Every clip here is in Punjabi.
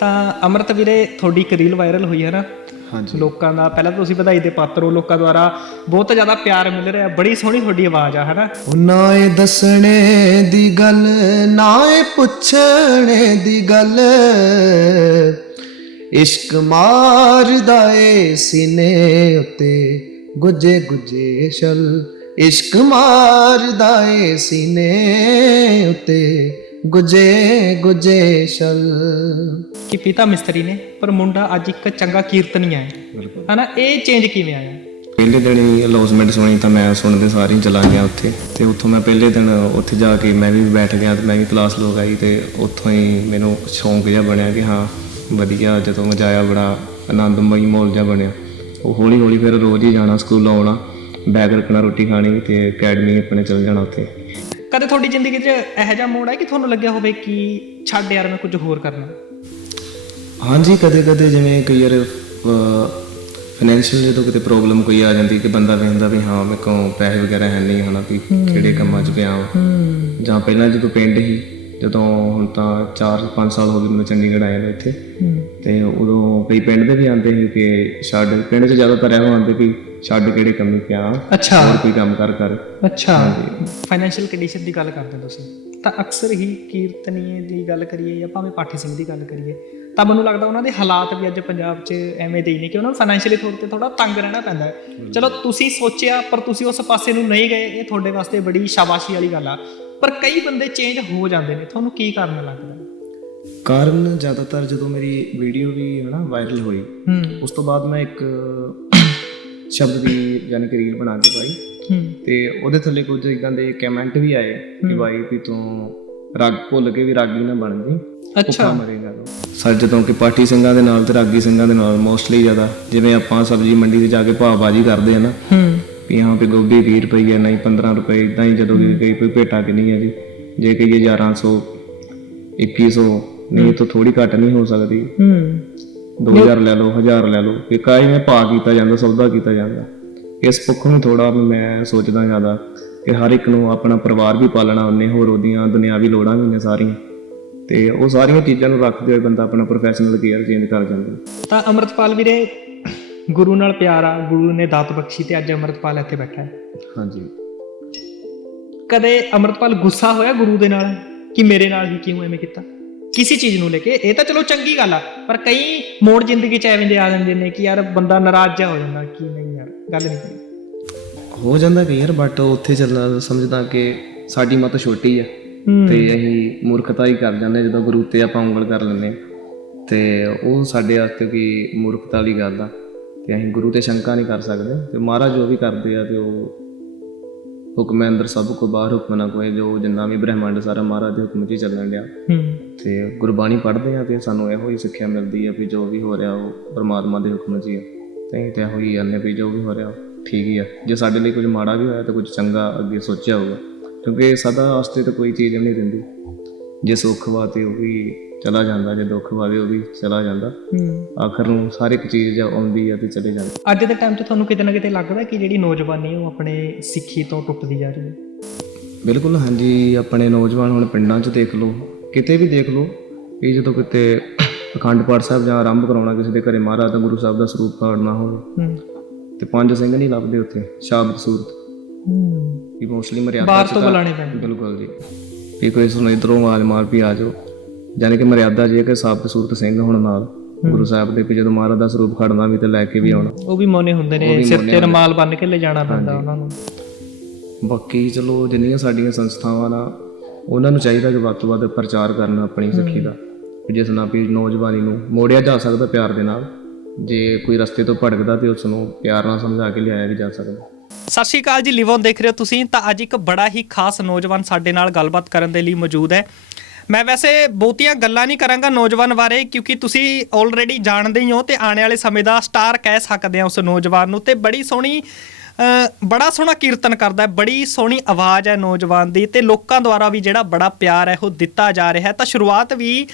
ਤਾਂ ਅਮਰਤ ਵੀਰੇ ਤੁਹਾਡੀ ਇੱਕ ਰੀਲ ਵਾਇਰਲ ਹੋਈ ਹੈ ਨਾ? ਹਾਂਜੀ। ਲੋਕਾਂ ਦਾ ਪਹਿਲਾਂ ਤਾਂ ਤੁਸੀਂ ਵਧਾਈ ਦੇ ਪਾਤਰ ਹੋ ਲੋਕਾਂ ਦੁਆਰਾ। ਬਹੁਤ ਜ਼ਿਆਦਾ ਪਿਆਰ ਮਿਲ ਰਿਹਾ ਬੜੀ ਸੋਹਣੀ ਤੁਹਾਡੀ ਆਵਾਜ਼ ਆ ਹਨਾ ਨਾ? ਏ ਦੱਸਣੇ ਦੀ ਗੱਲ ਨਾ ਏ ਪੁੱਛਣੇ ਦੀ ਗੱਲ। ਇਸ਼ਕ ਮਾਰਦਾ ਏ ਸੀਨੇ ਉੱਤੇ ਗੁੱਜੇ ਗੁੱਜੇ ਛਲ। ਇਸ਼ਕ ਮਾਰਦਾ ਏ ਸੀਨੇ ਉੱਤੇ ਗੁੱਜੇ ਗੁੱਜੇ ਛਲ ਕਿ ਪਿਤਾ ਮਿਸਤਰੀ ਨੇ ਪਰ ਮੁੰਡਾ ਅੱਜ ਇੱਕ ਚੰਗਾ ਕੀਰਤਨੀਆ ਹੈ। ਹਨਾ ਇਹ ਚੇਂਜ ਕਿਵੇਂ ਆਇਆ? ਪਹਿਲੇ ਦਿਨ ਹੀ ਅਲੌਸਮੈਂਟ ਸੁਣੀ ਤਾਂ ਮੈਂ ਸੁਣਦੇ ਸਾਰ ਹੀ ਚਲਾ ਗਿਆ ਉੱਥੇ। ਤੇ ਉੱਥੋਂ ਮੈਂ ਪਹਿਲੇ ਦਿਨ ਉੱਥੇ ਜਾ ਕੇ ਮੈਂ ਵੀ ਬੈਠ ਗਿਆ ਤੇ ਮੈਂ ਵੀ ਕਲਾਸ ਲਗਾਈ ਤੇ ਉੱਥੋਂ ਹੀ ਮੈਨੂੰ ਸ਼ੌਂਕ ਜਿਹਾ ਬਣਿਆ ਕਿ ਹਾਂ ਵਧੀਆ ਜਦੋਂ ਮਜ਼ਾ ਆਇਆ ਬੜਾ ਆਨੰਦਮਈ ਮਾਹੌਲ ਜਿਹਾ ਬਣਿਆ। ਉਹ ਹੌਲੀ ਹੌਲੀ ਫਿਰ ਰੋਜ਼ ਹੀ ਜਾਣਾ ਸਕੂਲ ਆਉਣਾ ਬੈਗ ਰੱਖਣਾ ਰੋਟੀ ਖਾਣੀ ਤੇ ਅਕੈਡਮੀ ਆਪਣੇ ਚਲ ਜਾਣਾ ਉੱਥੇ। ਕਦੇ ਤੁਹਾਡੀ ਜ਼ਿੰਦਗੀ 'ਚ ਇਹੋ ਜਿਹਾ ਮੋੜ ਹੈ ਕਿ ਤੁਹਾਨੂੰ ਲੱਗਿਆ ਹੋਵੇ ਕਿ ਛੱਡ ਯਾਰ ਮੈਂ ਕੁਝ ਹੋਰ ਕਰਨਾ? ਹਾਂਜੀ ਕਦੇ ਕਦੇ ਜਿਵੇਂ ਕਈ ਵਾਰ ਫਾਈਨੈਂਸ਼ੀਅਲ ਜਦੋਂ ਕਿਤੇ ਪ੍ਰੋਬਲਮ ਕੋਈ ਆ ਜਾਂਦੀ ਕਿ ਬੰਦਾ ਵੇਖਦਾ ਵੀ ਹਾਂ ਮੇਰੇ ਕੋਲ ਪੈਸੇ ਵਗੈਰਾ ਹੈ ਨਹੀਂ ਹਨਾ ਵੀ ਕਿਹੜੇ ਕੰਮਾਂ 'ਚ ਪਿਆ। ਜਾਂ ਪਹਿਲਾਂ ਜਦੋਂ ਪਿੰਡ ਹੀ ਜਦੋਂ ਹੁਣ ਤਾਂ 4-5 ਸਾਲ ਹੋ ਗਏ ਮੈਨੂੰ ਚੰਡੀਗੜ੍ਹ ਨੂੰ ਇੱਥੇ। ਤੇ ਉਦੋਂ ਕਈ ਪਿੰਡ ਦੇ ਵੀ ਆਉਂਦੇ ਸੀ ਕਿ ਛੱਡ ਪਿੰਡ 'ਚ ਜ਼ਿਆਦਾਤਰ ਇਹੋ ਆਉਂਦੇ ਵੀ ਛੱਡ ਕਿਹੜੇ ਕੰਮੀ ਪਿਆ ਅੱਛਾ। ਹੋਰ ਕੋਈ ਕੰਮ ਕਰ ਕਰ। ਅੱਛਾ। ਫਾਈਨੈਂਸ਼ੀਅਲ ਕੰਡੀਸ਼ਨ ਦੀ ਗੱਲ ਕਰਦੇ ਤੁਸੀਂ। ਤਾਂ ਅਕਸਰ ਹੀ ਕੀਰਤਨੀਏ ਦੀ ਗੱਲ ਕਰੀਏ ਜਾਂ ਭਾਵੇਂ ਪਾਠੀ ਸਿੰਘ ਦੀ ਗੱਲ ਕਰੀਏ ਤਾਂ ਮੈਨੂੰ ਲੱਗਦਾ ਉਹਨਾਂ ਦੇ ਹਾਲਾਤ ਵੀ ਅੱਜ ਪੰਜਾਬ 'ਚ ਐਵੇਂ ਦੇ ਹੀ ਨੇ ਕਿ ਉਹਨਾਂ ਨੂੰ ਫਾਈਨੈਂਸ਼ੀਅਲੀ ਤੌਰ ਤੇ ਥੋੜਾ ਤੰਗ ਰਹਿਣਾ ਪੈਂਦਾ ਹੈ। ਚਲੋ ਤੁਸੀਂ ਸੋਚਿਆ ਪਰ ਤੁਸੀਂ ਉਸ ਪਾਸੇ ਨੂੰ ਨਹੀਂ ਗਏ ਇਹ ਤੁਹਾਡੇ ਵਾਸਤੇ ਬੜੀ ਸ਼ਾਬਾਸ਼ੀ ਵਾਲੀ ਗੱਲ ਆ। ਪਰ ਕਈ ਬੰਦੇ ਚੇਂਜ ਹੋ ਜਾਂਦੇ ਨੇ। ਤੁਹਾਨੂੰ ਕੀ ਕਾਰਨ ਲੱਗਦਾ? ਕਾਰਨ ਜ਼ਿਆਦਾਤਰ ਜਦੋਂ ਮੇਰੀ ਵੀਡੀਓ ਵੀ ਹਨਾ ਵਾਇਰਲ ਹੋਈ ਹੂੰ। ਉਸ ਤੋਂ ਬਾਅਦ ਮੈਂ ਇੱਕ ਸ਼ਬਦ ਦੀ ਯਾਨੀ ਕਿ ਰੀਲ ਬਣਾ ਕੇ ਪਾਈ। ਹੂੰ। ਤੇ ਉਹਦੇ ਥੱਲੇ ਕੁਝ ਇਦਾਂ ਦੇ ਕਮੈਂਟ ਵੀ ਆਏ ਕਿ ਬਾਈ ਵੀ ਤੂੰ ਰੱਗ ਭੁੱਲ ਕੇ ਵੀ ਰਾਗੀ ਨਾ ਬਣ ਜੀ ਅੱਛਾ। ਮਰੇਗਾ ਸਰ ਜਦੋਂ ਕਿ ਪਾਠੀ ਸਿੰਘਾਂ ਦੇ ਨਾਲ ਤੇ ਰਾਗੀ ਸਿੰਘਾਂ ਦੇ ਨਾਲ ਮੋਸਟਲੀ ਜ਼ਿਆਦਾ ਜਿਵੇਂ ਆਪਾਂ ਸਬਜ਼ੀ ਮੰਡੀ ਤੇ ਜਾ ਕੇ ਭਾਅਬਾਜੀ ਕਰਦੇ ਆ ਨਾ। ਹਾਂ ਵੀ ਗੋਭੀ 20 ਰੁਪਏ ਹੈ ਨਹੀਂ 15 ਰੁਪਏ ਇਦਾਂ ਹੀ ਜਦੋਂ ਕਿ ਕਈ ਕੋਈ ਭੇਟਾ ਕਿੰਨੀ ਹੈ ਜੀ। ਜੇ ਕਹੀਏ 1100 2100 ਨਹੀਂ ਤਾਂ ਥੋੜੀ ਘੱਟ ਨਹੀਂ ਹੋ ਸਕਦੀ। ਹੂੰ। 2000 ਲੈ ਲਓ 1000 ਲੈ ਲਓ ਕਿ ਕਾਈ ਮੈਂ ਭਾਅ ਕੀਤਾ ਜਾਂਦਾ ਸੌਦਾ ਕੀਤਾ ਜਾਂਦਾ। ਇਸ ਪੱਖੋਂ ਥੋੜਾ ਮੈਂ ਸੋਚਦਾ ਜ਼ਿਆਦਾ ਕਿ ਹਰ ਇੱਕ ਨੂੰ ਆਪਣਾ ਪਰਿਵਾਰ ਵੀ ਪਾਲਣਾ ਉਹਨੇ ਹੋਰ ਉਹਦੀਆਂ ਦੁਨਿਆਵੀ ਲੋੜਾਂ ਵੀ ਨੇ ਸਾਰੀਆਂ। ਤੇ ਉਹ ਸਾਰੀਆਂ ਚੀਜ਼ਾਂ ਨੂੰ ਰੱਖਦੇ ਹੋਏ ਬੰਦਾ ਆਪਣਾ ਪ੍ਰੋਫੈਸ਼ਨਲ ਕੇਅਰ ਚੇਂਜ ਕਰ ਜਾਂਦਾ। ਤਾਂ ਅਮਰਤਪਾਲ ਵੀਰੇ ਗੁਰੂ ਨਾਲ ਪਿਆਰ ਆ ਗੁਰੂ ਨੇ ਦਾਤ ਬਖਸ਼ੀ ਤੇ ਅੱਜ ਅਮਰਤਪਾਲ ਇੱਥੇ ਬੈਠਾ ਹੈ। ਹਾਂਜੀ। ਕਦੇ ਅਮਰਤਪਾਲ ਗੁੱਸਾ ਹੋਇਆ ਗੁਰੂ ਦੇ ਨਾਲ ਕਿ ਮੇਰੇ ਨਾਲ ਹੀ ਕਿਉਂ ਐਵੇਂ ਕੀਤਾ? ਕਿਸੇ ਚੀਜ਼ ਨੂੰ ਲੈ ਕੇ? ਇਹ ਤਾਂ ਚਲੋ ਚੰਗੀ ਗੱਲ ਆ ਪਰ ਕਈ ਮੋੜ ਜ਼ਿੰਦਗੀ ਚ ਐਵੇਂ ਦੇ ਆ ਜਾਂਦੇ ਨੇ ਕਿ ਯਾਰ ਬੰਦਾ ਨਾਰਾਜ਼ ਹੋ ਜਾਂਦਾ ਕਿ ਨਹੀਂ ਯਾਰ ਗੱਲ ਨਹੀਂ। ਹੋ ਜਾਂਦਾ ਕਈ ਯਾਰ ਬਟ ਉੱਥੇ ਚੱਲਣਾ ਸਮਝਦਾ ਕਿ ਸਾਡੀ ਮਤ ਛੋਟੀ ਆ ਤੇ ਅਸੀਂ ਮੂਰਖਤਾ ਹੀ ਕਰ ਜਾਂਦੇ ਜਦੋਂ ਗੁਰੂ ਤੇ ਆਪਾਂ ਉਂਗਲ ਕਰ ਲੈਂਦੇ। ਤੇ ਉਹ ਸਾਡੇ ਵਾਸਤੇ ਕੀ ਮੂਰਖਤਾ ਵਾਲੀ ਗੱਲ ਆ। ਤੇ ਅਸੀਂ ਗੁਰੂ ਤੇ ਸ਼ੰਕਾ ਨਹੀਂ ਕਰ ਸਕਦੇ। ਤੇ ਮਹਾਰਾਜ ਜੋ ਵੀ ਕਰਦੇ ਆ ਤੇ ਉਹ ਹੁਕਮ ਅੰਦਰ ਸਭ ਕੋ ਬਾਹਰ ਹੁਕਮ ਨਾ ਕੋਈ ਜੋ ਜਿੰਨਾ ਵੀ ਬ੍ਰਹਿਮੰਡ ਸਾਰਾ ਮਹਾਰਾਜ ਦੇ ਹੁਕਮ 'ਚ ਹੀ ਚੱਲਣ ਡਿਆ। ਤੇ ਗੁਰਬਾਣੀ ਪੜ੍ਹਦੇ ਆ ਤੇ ਸਾਨੂੰ ਇਹੋ ਹੀ ਸਿੱਖਿਆ ਮਿਲਦੀ ਆ ਵੀ ਜੋ ਵੀ ਹੋ ਰਿਹਾ ਉਹ ਪਰਮਾਤਮਾ ਦੇ ਹੁਕਮ 'ਚ ਹੀ ਆ। ਤੇ ਤੇ ਇਹੋ ਹੀ ਜਾਂਦੇ ਵੀ ਜੋ ਵੀ ਹੋ ਰਿਹਾ ਠੀਕ ਹੀ ਆ। ਜੇ ਸਾਡੇ ਲਈ ਕੁਝ ਮਾੜਾ ਵੀ ਹੋਇਆ ਤਾਂ ਕੁਝ ਚੰਗਾ ਅੱਗੇ ਸੋਚਿਆ ਹੋਊਗਾ। ਕਿਉਂਕਿ ਸਦਾ ਵਾਸਤੇ ਤਾਂ ਕੋਈ ਚੀਜ਼ ਨਹੀਂ ਦਿੰਦੀ ਜੇ ਸੁੱਖ ਵਾ ਤੇ ਉਹ ਵੀ ਚਲਾ ਜਾਂਦਾ ਜੇ ਦੁੱਖ ਵਾਵੇ ਉਹ ਵੀ ਚਲਾ ਜਾਂਦਾ। ਆਖਰ ਨੂੰ ਹਰ ਇੱਕ ਚੀਜ਼ ਆਉਂਦੀ ਆ ਤੇ ਚਲੇ ਜਾਂਦੀ। ਅੱਜ ਦੇ ਟਾਈਮ 'ਚ ਤੁਹਾਨੂੰ ਕਿਤੇ ਨਾ ਕਿਤੇ ਲੱਗਦਾ ਕਿ ਜਿਹੜੀ ਨੌਜਵਾਨੀ ਉਹ ਆਪਣੇ ਸਿੱਖੀ ਤੋਂ ਟੁੱਟਦੀ ਜਾ ਰਹੀ ਹੈ? ਬਿਲਕੁਲ ਹਾਂਜੀ। ਆਪਣੇ ਨੌਜਵਾਨ ਹੁਣ ਪਿੰਡਾਂ 'ਚ ਦੇਖ ਲਓ ਕਿਤੇ ਵੀ ਦੇਖ ਲਓ ਵੀ ਜਦੋਂ ਕਿਤੇ ਅਖੰਡ ਪਾਠ ਸਾਹਿਬ ਜਾਂ ਆਰੰਭ ਕਰਾਉਣਾ ਕਿਸੇ ਦੇ ਘਰੇ ਮਹਾਰਾਜ ਦਾ ਗੁਰੂ ਸਾਹਿਬ ਦਾ ਸਰੂਪ ਖਾੜਨਾ ਹੋਵੇ ਤੇ ਪੰਜ ਸਿੰਘ ਨਹੀਂ ਲੱਭਦੇ ਉੱਥੇ ਸ਼ਾਬਦ ਸੂਰਤ। ਹੂੰ। ਵੀ ਮੋਸਟਲੀ ਮਰਿਆਦਾ ਬਾਹਰ ਚ ਤੋਂ ਤਾਂ- ਬੁਲਾਣੇ ਪੈਂਦੇ। ਬਿਲਕੁਲ ਜੀ। ਵੀ ਕੋਈ ਸੁਣ ਇਧਰੋਂ ਆਵਾਜ਼ ਮਾਰ ਵੀ ਆ ਜਾਓ। ਯਾਨੀ ਕਿ ਮਰਿਆਦਾ ਜੇ ਕਿ ਸਾਬਤ ਸੂਰਤ ਸਿੰਘ ਹੁਣ ਨਾਲ ਗੁਰੂ ਸਾਹਿਬ ਦੇ ਵੀ ਜਦੋਂ ਮਹਾਰਾਜ ਦਾ ਸਰੂਪ ਖੜਨਾ ਵੀ ਤੇ ਲੈ ਕੇ ਵੀ ਆਉਣਾ। ਉਹ ਵੀ ਮੋਨੇ ਹੁੰਦੇ ਨੇ ਸਿਰ ਤੇ ਰਮਾਲ ਬੰਨ ਕੇ ਲੈ ਜਾਣਾ ਪੈਂਦਾ ਉਹਨਾਂ ਨੂੰ। ਬਾਕੀ ਚਲੋ ਜਿੰਨੀਆਂ ਸਾਡੀਆਂ ਸੰਸਥਾਵਾਂ ਨਾ ਉਹਨਾਂ ਨੂੰ ਚਾਹੀਦਾ ਕਿ ਵੱਧ ਤੋਂ ਵੱਧ ਪ੍ਰਚਾਰ ਕਰਨਾ ਆਪਣੀ ਸਿੱਖੀ ਦਾ। ਜਿਸ ਨਾਲ ਵੀ ਨੌਜਵਾਨੀ ਨੂੰ ਮੋੜਿਆ ਜਾ ਸਕਦਾ ਪਿਆਰ ਦੇ ਨਾਲ। ਜੇ ਕੋਈ ਰਸਤੇ ਤੋਂ ਭਟਕਦਾ ਤੇ ਉਸ ਨੂੰ ਪਿਆਰ ਨਾਲ ਸਮਝਾ ਕੇ ਲਿਆਇਆ ਵੀ ਜਾ ਸਕਦਾ। ਸਤਿ ਸ਼੍ਰੀ ਅਕਾਲ ਜੀ ਲਿਵ ਦੇਖ ਰਹੇ ਹੋ ਤੁਸੀਂ। ਤਾਂ ਅੱਜ ਇੱਕ ਬੜਾ ਹੀ ਖਾਸ ਨੌਜਵਾਨ ਸਾਡੇ ਨਾਲ ਗੱਲਬਾਤ ਕਰਨ ਦੇ ਲਈ ਮੌਜੂਦ ਹੈ। ਮੈਂ ਵੈਸੇ ਬਹੁਤੀਆਂ ਗੱਲਾਂ ਨਹੀਂ ਕਰਾਂਗਾ ਨੌਜਵਾਨ ਬਾਰੇ, ਕਿਉਂਕਿ ਤੁਸੀਂ ਆਲਰੇਡੀ ਜਾਣਦੇ ਹੀ ਹੋ ਤੇ ਆਉਣ ਵਾਲੇ ਸਮੇਂ ਦਾ ਸਟਾਰ ਕਹਿ ਸਕਦੇ ਆ ਉਸ ਨੌਜਵਾਨ ਨੂੰ ਤੇ ਬੜੀ ਸੋਹਣੀ ਬੜਾ ਸੋਹਣਾ ਕੀਰਤਨ ਕਰਦਾ ਹੈ, ਬੜੀ ਸੋਹਣੀ ਆਵਾਜ਼ ਹੈ ਨੌਜਵਾਨ ਦੀ ਤੇ ਲੋਕਾਂ ਦੁਆਰਾ ਵੀ ਜਿਹੜਾ ਬੜਾ ਪਿਆਰ ਹੈ ਉਹ ਦਿੱਤਾ ਜਾ ਰਿਹਾ ਹੈ। ਤਾਂ ਸ਼ੁਰੂਆਤ ਵੀ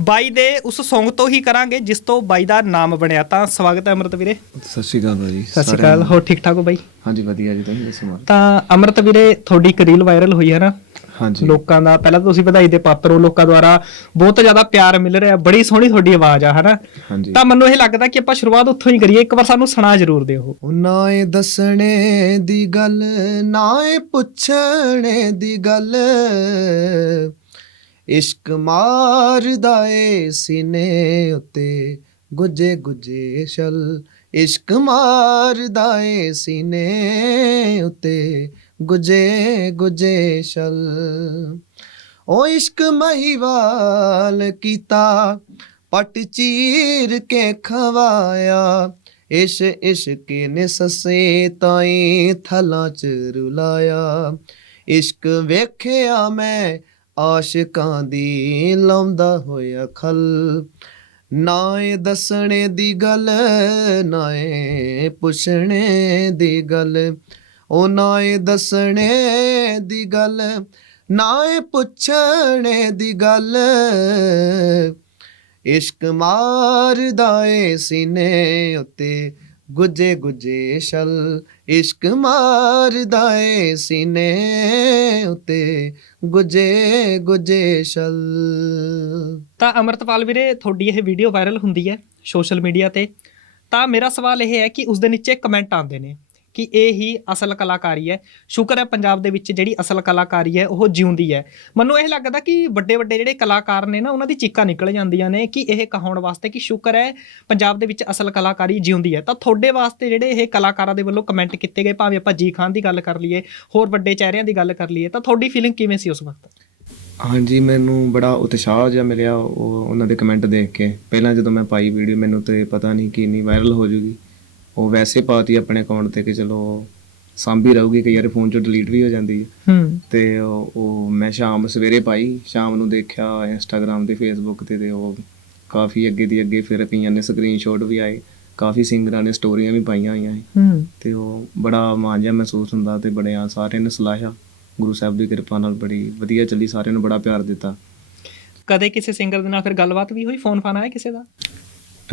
ਬਾਈ ਦੇ ਉਸ Song ਤੋਂ ਹੀ ਕਰਾਂਗੇ ਜਿਸ ਤੋਂ ਬਾਈ ਦਾ ਨਾਮ ਬਣਿਆ। ਤਾਂ ਸਵਾਗਤ ਹੈ ਅਮਰਤ ਵੀਰੇ। ਸਤਿ ਸ਼੍ਰੀ ਅਕਾਲ ਭਾਜੀ ਸਤਿ ਸ਼੍ਰੀ ਅਕਾਲ। ਹੋਰ ਠੀਕ ਠਾਕ ਹੋ ਬਾਈ? ਹਾਂਜੀ ਵਧੀਆ ਜੀ ਤੁਸੀਂ ਦੱਸੋ ਮਾਰ ਤਾਂ ਅਮਰਤ ਵੀਰੇ ਤੁਹਾਡੀ ਇੱਕ ਰੀਲ ਵਾਇਰਲ ਹੋਈ ਹੈ ਨਾ? ਹਾਂਜੀ। ਲੋਕਾਂ ਦਾ ਪਹਿਲਾਂ ਤਾਂ ਤੁਸੀਂ ਵਧਾਈ ਦੇ ਪਾਤਰ ਹੋ ਲੋਕਾਂ ਦੁਆਰਾ। ਬਹੁਤ ਜ਼ਿਆਦਾ ਪਿਆਰ ਮਿਲ ਰਿਹਾ ਬੜੀ ਸੋਹਣੀ ਤੁਹਾਡੀ ਆਵਾਜ਼ ਆ ਹਨਾ? ਹਾਂਜੀ। ਤਾਂ ਮੈਨੂੰ ਇਹ ਲੱਗਦਾ ਕਿ ਆਪਾਂ ਸ਼ੁਰੂਆਤ ਉੱਥੋਂ ਹੀ ਕਰੀਏ। ਇੱਕ ਵਾਰ ਸਾਨੂੰ ਸੁਣਾ ਜ਼ਰੂਰ ਦਿਓ। ਉਹ ਨਾ ਏ ਦੱਸਣੇ ਦੀ ਗੱਲ ਨਾ ਏ ਪੁੱਛਣੇ ਦੀ ਗੱਲ। ਇਸ਼ਕ ਮਾਰਦਾ ਏ ਸੀਨੇ ਉੱਤੇ ਗੁੱਜੇ ਗੁਜੇ ਛਲ। ਇਸ਼ਕ ਮਾਰਦਾ ਏ ਸੀਨੇ ਉੱਤੇ ਗੁੱਜੇ ਗੁੱਜੇ ਛਲ। ਓ ਇਸ਼ਕ ਮਹੀਵਾਲ ਕੀਤਾ, ਪਟ ਚੀਰ ਕੇ ਖਵਾਇਆ। ਇਸ਼ ਇਸ਼ਕ ਨੇ ਸਸੇ ਤਾਈ ਥਲਾਂ ਚ ਰੁਲਾਇਆ। ਇਸ਼ਕ ਵੇਖਿਆ ਮੈਂ ਆਸ਼ਿਕਾਂ ਦੀ ਲਾਉਂਦਾ ਹੋਇਆ ਖਲ ਨਾ ਏ ਦੱਸਣੇ ਦੀ ਗੱਲ, ਨਾ ਪੁੱਛਣੇ ਦੀ ਗੱਲ। ਉਹ ਨਾ ਦੱਸਣੇ ਦੀ ਗੱਲ, ਨਾ ਏ ਪੁੱਛਣੇ ਦੀ ਗੱਲ। ਇਸ਼ਕ ਮਾਰਦਾ ਏ ਸੀਨੇ ਉੱਤੇ ਗੁਜੇ ਗੁਜੇ ਛਲ, ਇਸ਼ਕ ਮਾਰਦਾ ਏ ਸੀਨੇ ਉੱਤੇ। ਗੁਜੇ ਗੁਜੇ ਛਲ। ਤਾਂ ਅਮਰਤਪਾਲ ਵੀਰੇ, ਤੁਹਾਡੀ ਇਹ ਵੀਡੀਓ ਵਾਇਰਲ ਹੁੰਦੀ ਹੈ ਸੋਸ਼ਲ ਮੀਡੀਆ ਤੇ। ਤਾਂ ਮੇਰਾ ਸਵਾਲ ਇਹ ਹੈ ਕਿ ਉਸ ਦੇ ਨੀਚੇ ਕਮੈਂਟ ਆਉਂਦੇ ਨੇ। ਕਿ ਇਹ ਹੀ ਅਸਲ ਕਲਾਕਾਰੀ ਹੈ। ਸ਼ੁਕਰ ਹੈ ਪੰਜਾਬ ਦੇ ਵਿੱਚ ਜਿਹੜੀ ਅਸਲ ਕਲਾਕਾਰੀ ਹੈ, ਉਹ ਜਿਉਂਦੀ ਹੈ। ਮੈਨੂੰ ਇਹ ਲੱਗਦਾ ਕਿ ਵੱਡੇ ਵੱਡੇ ਜਿਹੜੇ ਕਲਾਕਾਰ ਨੇ ਨਾ, ਉਹਨਾਂ ਦੀ ਚੀਕਾਂ ਨਿਕਲ ਜਾਂਦੀਆਂ ਨੇ ਕਿ ਇਹ ਕਹਾਉਣ ਵਾਸਤੇ ਕਿ ਸ਼ੁਕਰ ਹੈ ਪੰਜਾਬ ਦੇ ਵਿੱਚ ਅਸਲ ਕਲਾਕਾਰੀ ਜਿਉਂਦੀ ਹੈ। ਤਾਂ ਤੁਹਾਡੇ ਵਾਸਤੇ ਜਿਹੜੇ ਇਹ ਕਲਾਕਾਰਾਂ ਦੇ ਵੱਲੋਂ ਕਮੈਂਟ ਕੀਤੇ ਗਏ, ਭਾਵੇਂ ਆਪਾਂ ਜੀ ਖਾਨ ਦੀ ਗੱਲ ਕਰ ਲਈਏ, ਹੋਰ ਵੱਡੇ ਚਿਹਰਿਆਂ ਦੀ ਗੱਲ ਕਰ ਲਈਏ, ਤਾਂ ਤੁਹਾਡੀ ਫੀਲਿੰਗ ਕਿਵੇਂ ਸੀ ਉਸ ਵਕਤ? ਹਾਂਜੀ, ਮੈਨੂੰ ਬੜਾ ਉਤਸ਼ਾਹ ਜਿਹਾ ਮਿਲਿਆ ਉਹ, ਉਹਨਾਂ ਦੇ ਕਮੈਂਟ ਦੇਖ ਕੇ। ਪਹਿਲਾਂ ਜਦੋਂ ਮੈਂ ਪਾਈ ਵੀਡੀਓ ਮੈਨੂੰ ਤੇ ਪਤਾ ਨਹੀਂ ਕਿ ਇੰਨੀ ਵਾਇਰਲ ਹੋ ਜੂਗੀ। ਉਹ ਵੈਸੇ ਪਾਤੀ ਆਪਣੇ ਅਕਾਊਂਟ ਤੇ ਕਿ ਚਲੋ ਸਾਂਭੀ ਰਹੂਗੀ ਕਿ ਯਾਰ ਫੋਨ ਚੋਂ ਡਿਲੀਟ ਵੀ ਹੋ ਜਾਂਦੀ ਹੈ। ਤੇ ਉਹ ਮੈਂ ਸ਼ਾਮ ਸਵੇਰੇ ਪਾਈ ਸ਼ਾਮ ਨੂੰ ਦੇਖਿਆ ਇੰਸਟਾਗ੍ਰam ਤੇ ਫੇਸਬੁੱਕ ਤੇ ਤੇ ਉਹ ਕਾਫੀ ਅੱਗੇ ਦੀ ਅੱਗੇ ਫਿਰ ਕਈਆਂ ਨੇ ਸਕਰੀਨਸ਼ਾਟ ਵੀ ਆਏ। ਕਾਫੀ ਸਿੰਗਰਾਂ ਨੇ ਸਟੋਰੀਆਂ ਵੀ ਪਾਈਆਂ ਹੋਈਆਂ ਹੂੰ। ਤੇ ਉਹ ਬੜਾ ਮਾਣ ਜਿਹਾ ਮਹਿਸੂਸ ਹੁੰਦਾ ਤੇ ਬੜਿਆਂ ਸਾਰਿਆਂ ਨੇ ਸਲਾਹਿਆ ਗੁਰੂ ਸਾਹਿਬ ਦੀ ਕਿਰਪਾ ਨਾਲ ਬੜੀ ਵਧੀਆ ਚੱਲੀ ਸਾਰਿਆਂ ਨੂੰ ਬੜਾ ਪਿਆਰ ਦਿੱਤਾ। ਕਦੇ ਕਿਸੇ ਸਿੰਗਰ ਦੇ ਨਾਲ ਫਿਰ ਗੱਲਬਾਤ ਵੀ ਹੋਈ? ਫੋਨ ਫਾਨ ਆਇਆ ਕਿਸੇ ਦਾ?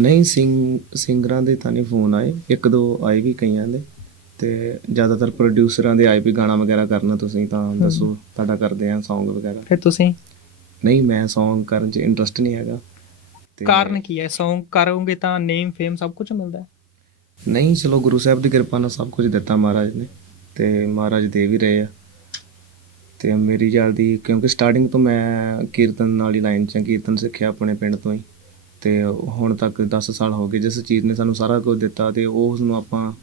ਨਹੀਂ ਸਿੰਗ ਸਿੰਗਰਾਂ ਦੇ ਤਾਂ ਨਹੀਂ ਫੋਨ ਆਏ। ਇੱਕ ਦੋ ਆਏ ਵੀ ਕਈਆਂ ਦੇ। ਤੇ ਜ਼ਿਆਦਾਤਰ ਪ੍ਰੋਡਿਊਸਰਾਂ ਦੇ ਆਏ ਵੀ ਗਾਣਾ ਵਗੈਰਾ ਕਰਨਾ ਤੁਸੀਂ ਤਾਂ ਦੱਸੋ ਤੁਹਾਡਾ ਕਰਦੇ ਆ Song ਵਗੈਰਾ। ਫਿਰ ਤੁਸੀਂ? ਨਹੀਂ ਮੈਂ Song ਕਰਨ 'ਚ ਇੰਟਰਸਟ ਨਹੀਂ ਹੈਗਾ। ਕਾਰਨ ਕੀ ਹੈ? Song ਕਰੋਗੇ ਤਾਂ ਨੇਮ ਫੇਮ ਸਭ ਕੁਝ ਮਿਲਦਾ ਹੈ? ਨਹੀਂ ਚਲੋ ਗੁਰੂ ਸਾਹਿਬ ਦੀ ਕਿਰਪਾ ਨਾਲ ਸਭ ਕੁਝ ਦਿੱਤਾ ਮਹਾਰਾਜ ਨੇ। ਤੇ ਮਹਾਰਾਜ ਦੇ ਵੀ ਰਹੇ ਆ। ਤੇ ਮੇਰੀ ਜਲਦੀ ਕਿਉਂਕਿ ਸਟਾਰਟਿੰਗ ਤੋਂ ਮੈਂ ਕੀਰਤਨ ਨਾਲ ਹੀ ਲਾਈਨ 'ਚ ਕੀਰਤਨ ਸਿੱਖਿਆ ਆਪਣੇ ਪਿੰਡ ਤੋਂ ਹੀ। ਤੇ ਹੁਣ ਤੱਕ 10 ਸਾਲ ਹੋ ਗਏ ਜਿਸ ਚੀਜ਼ ਨੇ ਸਾਨੂੰ ਸਾਰਾ ਕੁਝ ਦਿੱਤਾ ਤੇ ਉਸ ਨੂੰ ਆਪਾਂ